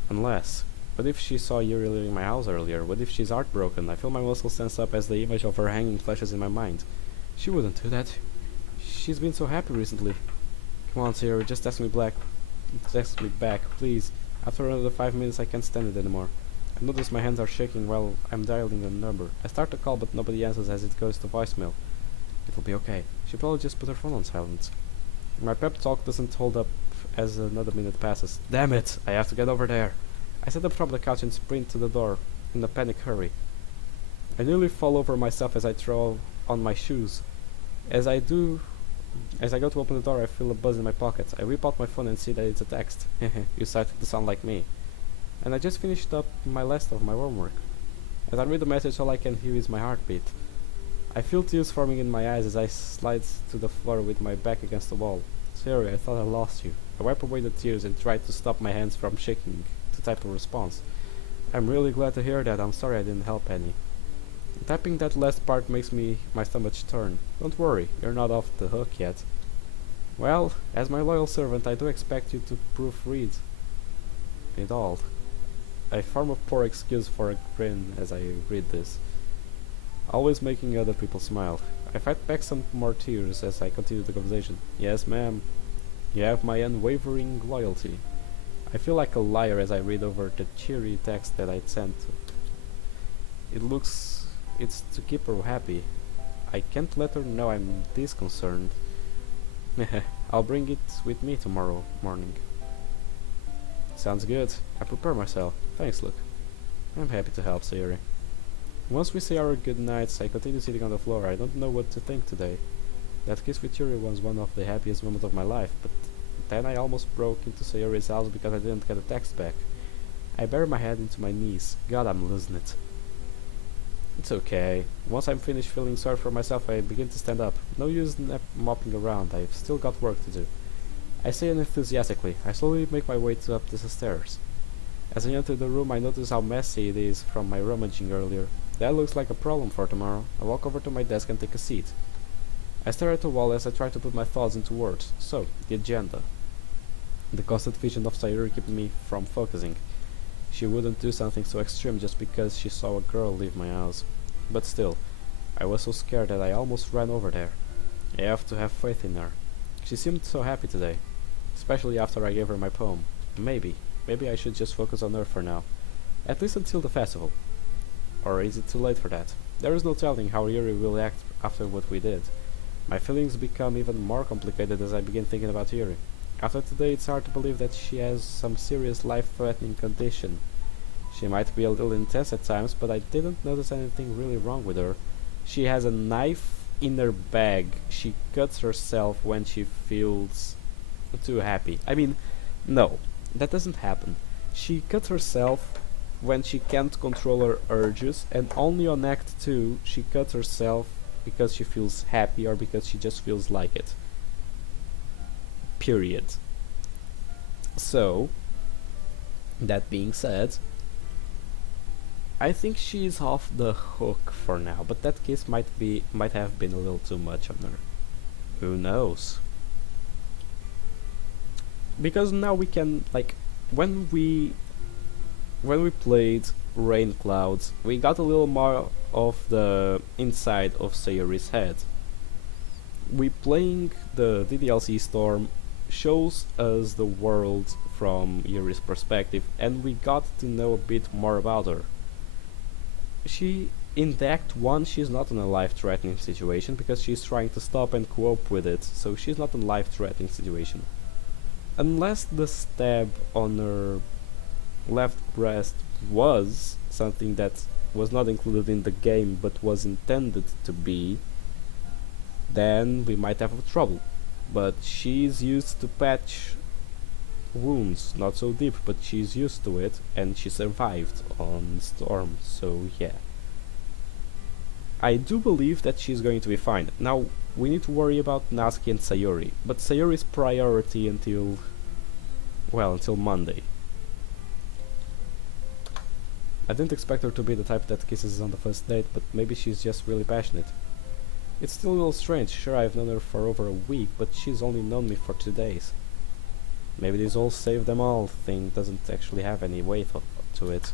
Unless... What if she saw Yuri leaving my house earlier? What if she's heartbroken? I feel my muscles tense up as the image of her hanging flashes in my mind. She wouldn't do that. She's been so happy recently. Come on, Sayuri, just text me back, please. After another 5 minutes I can't stand it anymore. I notice my hands are shaking while I'm dialing a number. I start the call but nobody answers as it goes to voicemail. It'll be okay. She probably just put her phone on silent. My pep talk doesn't hold up as another minute passes. Damn it! I have to get over there. I sit up from the couch and sprint to the door in a panic hurry. I nearly fall over myself as I throw on my shoes. As I go to open the door, I feel a buzz in my pocket. I whip out my phone and see that it's a text. You started to sound like me. And I just finished up my last of my homework. As I read the message, all I can hear is my heartbeat. I feel tears forming in my eyes as I slide to the floor with my back against the wall. Sorry, I thought I lost you. I wipe away the tears and try to stop my hands from shaking to type a response. I'm really glad to hear that. I'm sorry I didn't help any. Typing that last part makes my stomach turn. Don't worry, you're not off the hook yet. Well, as my loyal servant, I do expect you to proofread it all. I form a poor excuse for a grin as I read this, always making other people smile. I fight back some more tears as I continue the conversation. Yes, ma'am. You have my unwavering loyalty. I feel like a liar as I read over the cheery text that I'd sent. It's to keep her happy. I can't let her know I'm this concerned. I'll bring it with me tomorrow morning. Sounds good. I prepare myself. Thanks, Luke. I'm happy to help, Sayori. Once we say our good nights, I continue sitting on the floor. I don't know what to think today. That kiss with Yuri was one of the happiest moments of my life, but then I almost broke into Sayori's house because I didn't get a text back. I bury my head into my knees. God, I'm losing it. It's okay. Once I'm finished feeling sorry for myself, I begin to stand up. No use mopping around. I've still got work to do. I say it enthusiastically. I slowly make my way up the stairs. As I enter the room, I notice how messy it is from my rummaging earlier. That looks like a problem for tomorrow. I walk over to my desk and take a seat. I stare at the wall as I try to put my thoughts into words. So, the agenda. The constant vision of Sayuri kept me from focusing. She wouldn't do something so extreme just because she saw a girl leave my house. But still, I was so scared that I almost ran over there. I have to have faith in her. She seemed so happy today, especially after I gave her my poem. Maybe I should just focus on her for now. At least until the festival. Or is it too late for that? There is no telling how Yuri will act after what we did. My feelings become even more complicated as I begin thinking about Yuri. After today, it's hard to believe that she has some serious life-threatening condition. She might be a little intense at times, but I didn't notice anything really wrong with her. She has a knife in her bag. She cuts herself when she feels too happy. I mean, no, that doesn't happen. She cuts herself when she can't control her urges, and only on Act 2 she cuts herself because she feels happy or because she just feels like it. Period. So, that being said, I think she's off the hook for now, but that kiss might have been a little too much on her. Who knows? Because now we can, like, when we played Rain Clouds, we got a little more of the inside of Sayori's head. We playing the DDLC Storm shows us the world from Yuri's perspective, and we got to know a bit more about her. In Act 1, she's not in a life-threatening situation because she's trying to stop and cope with it, so she's not in a life-threatening situation. Unless the stab on her left breast was something that was not included in the game but was intended to be, then we might have trouble. But she's used to patch wounds, not so deep, but she's used to it, and she survived on Storm, so yeah. I do believe that she's going to be fine. Now, we need to worry about Natsuki and Sayori, but Sayori's priority until Monday. I didn't expect her to be the type that kisses on the first date, but maybe she's just really passionate. It's still a little strange. Sure, I've known her for over a week, but she's only known me for 2 days. Maybe this whole save them all thing doesn't actually have any weight to it.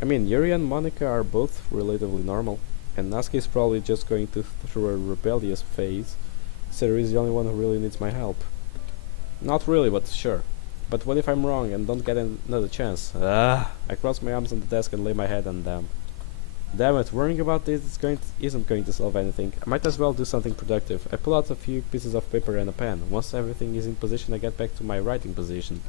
I mean, Yuri and Monica are both relatively normal, and Natsuki is probably just going through a rebellious phase. Sayori is the only one who really needs my help. Not really, but sure. But what if I'm wrong and don't get another chance? I cross my arms on the desk and lay my head on them. Damn it, worrying about this isn't going to solve anything. I might as well do something productive. I pull out a few pieces of paper and a pen. Once everything is in position, I get back to my writing position.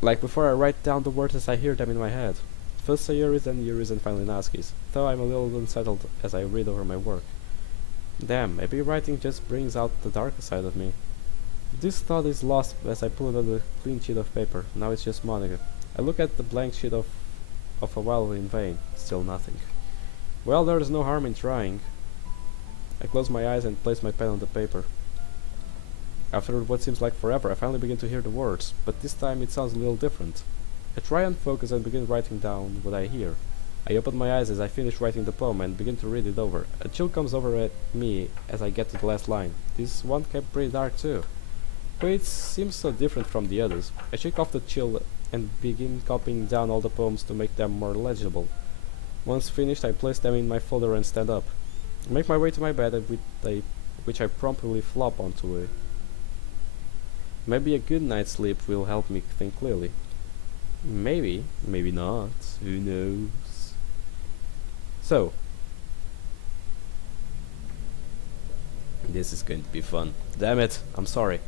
Like before, I write down the words as I hear them in my head. First Sayori's, then Yuri's, and finally Natsuki's. Though I'm a little unsettled as I read over my work. Damn, maybe writing just brings out the darker side of me. This thought is lost as I pull another clean sheet of paper. Now it's just Monica. I look at the blank sheet of a while in vain. Still nothing. Well, there's no harm in trying. I close my eyes and place my pen on the paper. After what seems like forever, I finally begin to hear the words, but this time it sounds a little different. I try and focus and begin writing down what I hear. I open my eyes as I finish writing the poem and begin to read it over. A chill comes over at me as I get to the last line. This one kept pretty dark too, but it seems so different from the others. I shake off the chill and begin copying down all the poems to make them more legible. Once finished, I place them in my folder and stand up. I make my way to my bed, which I promptly flop onto it. Maybe a good night's sleep will help me think clearly. Maybe, maybe not. Who knows? So, this is going to be fun. Damn it, I'm sorry.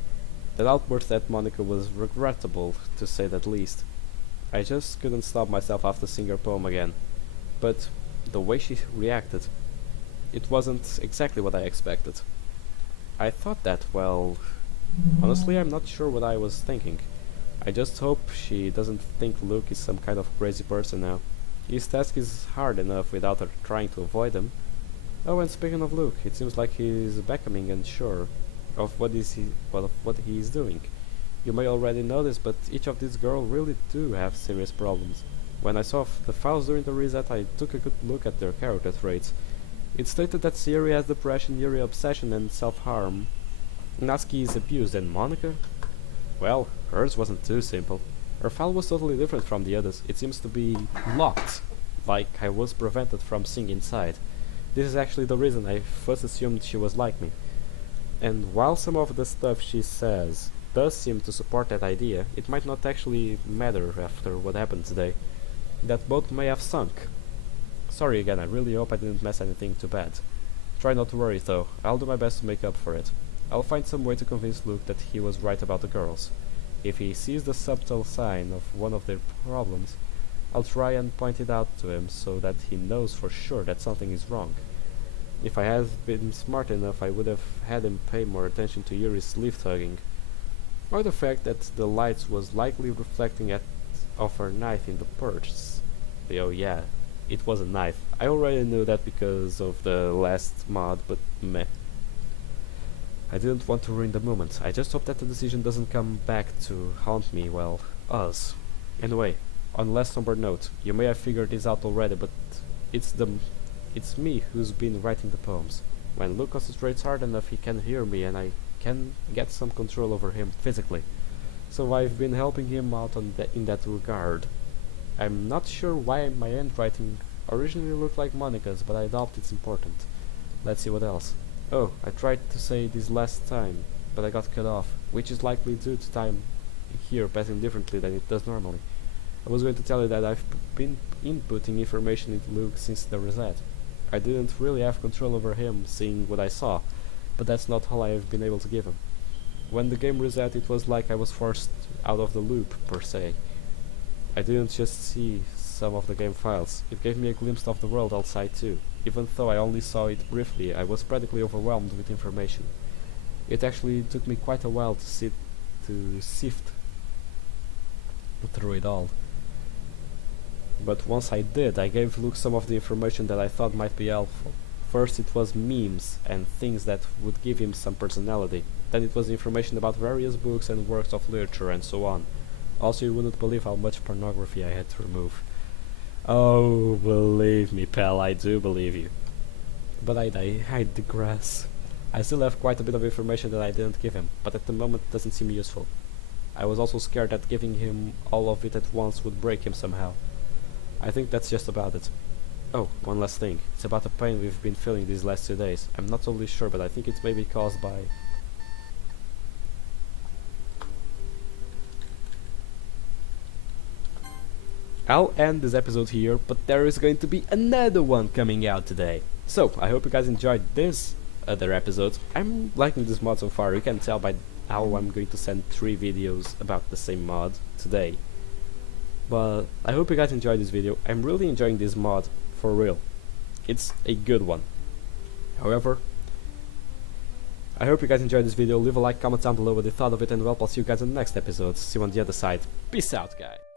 That outburst at Monica was regrettable, to say the least. I just couldn't stop myself after seeing her poem again. But the way she reacted, it wasn't exactly what I expected. I thought that, well, honestly, I'm not sure what I was thinking. I just hope she doesn't think Luke is some kind of crazy person now. His task is hard enough without her trying to avoid him. Oh, and speaking of Luke, it seems like he is becoming unsure of what he is doing. You may already know this, but each of these girls really do have serious problems. When I saw the files during the reset, I took a good look at their character traits. It stated that Siri has depression, Yuri obsession, and self-harm. Natsuki is abused, and Monica? Well, hers wasn't too simple. Her file was totally different from the others. It seems to be locked, like I was prevented from seeing inside. This is actually the reason I first assumed she was like me. And while some of the stuff she says does seem to support that idea, it might not actually matter after what happened today. That boat may have sunk. Sorry again, I really hope I didn't mess anything too bad. Try not to worry though, I'll do my best to make up for it. I'll find some way to convince Luke that he was right about the girls. If he sees the subtle sign of one of their problems, I'll try and point it out to him so that he knows for sure that something is wrong. If I had been smart enough, I would have had him pay more attention to Yuri's sleeve tugging, or the fact that the lights was likely reflecting off her knife in the purse. Oh yeah, it was a knife. I already knew that because of the last mod, but meh. I didn't want to ruin the moment. I just hope that the decision doesn't come back to haunt me, well, us. Anyway, on a less somber note, you may have figured this out already, but it's me who's been writing the poems. When Luke concentrates hard enough, he can hear me and I can get some control over him physically. So I've been helping him out in that regard. I'm not sure why my handwriting originally looked like Monica's, but I doubt it's important. Let's see what else. Oh, I tried to say this last time, but I got cut off, which is likely due to time here passing differently than it does normally. I was going to tell you that I've been inputting information into Luke since the reset. I didn't really have control over him seeing what I saw, but that's not all I have been able to give him. When the game reset, it was like I was forced out of the loop, per se. I didn't just see some of the game files, it gave me a glimpse of the world outside too. Even though I only saw it briefly, I was practically overwhelmed with information. It actually took me quite a while to sift through it all. But once I did, I gave Luke some of the information that I thought might be helpful. First it was memes and things that would give him some personality. Then it was information about various books and works of literature and so on. Also, you wouldn't believe how much pornography I had to remove. Oh, believe me, pal, I do believe you. But I digress. I still have quite a bit of information that I didn't give him, but at the moment it doesn't seem useful. I was also scared that giving him all of it at once would break him somehow. I think that's just about it. Oh, one last thing. It's about the pain we've been feeling these last 2 days. I'm not totally sure, but I think it's maybe caused by... I'll end this episode here, but there is going to be another one coming out today. So, I hope you guys enjoyed this other episode. I'm liking this mod so far. You can tell by how I'm going to send 3 videos about the same mod today. But I hope you guys enjoyed this video. I'm really enjoying this mod, for real. It's a good one. However, I hope you guys enjoyed this video. Leave a like, comment down below what you thought of it, and well, I'll see you guys in the next episode. See you on the other side. Peace out, guys.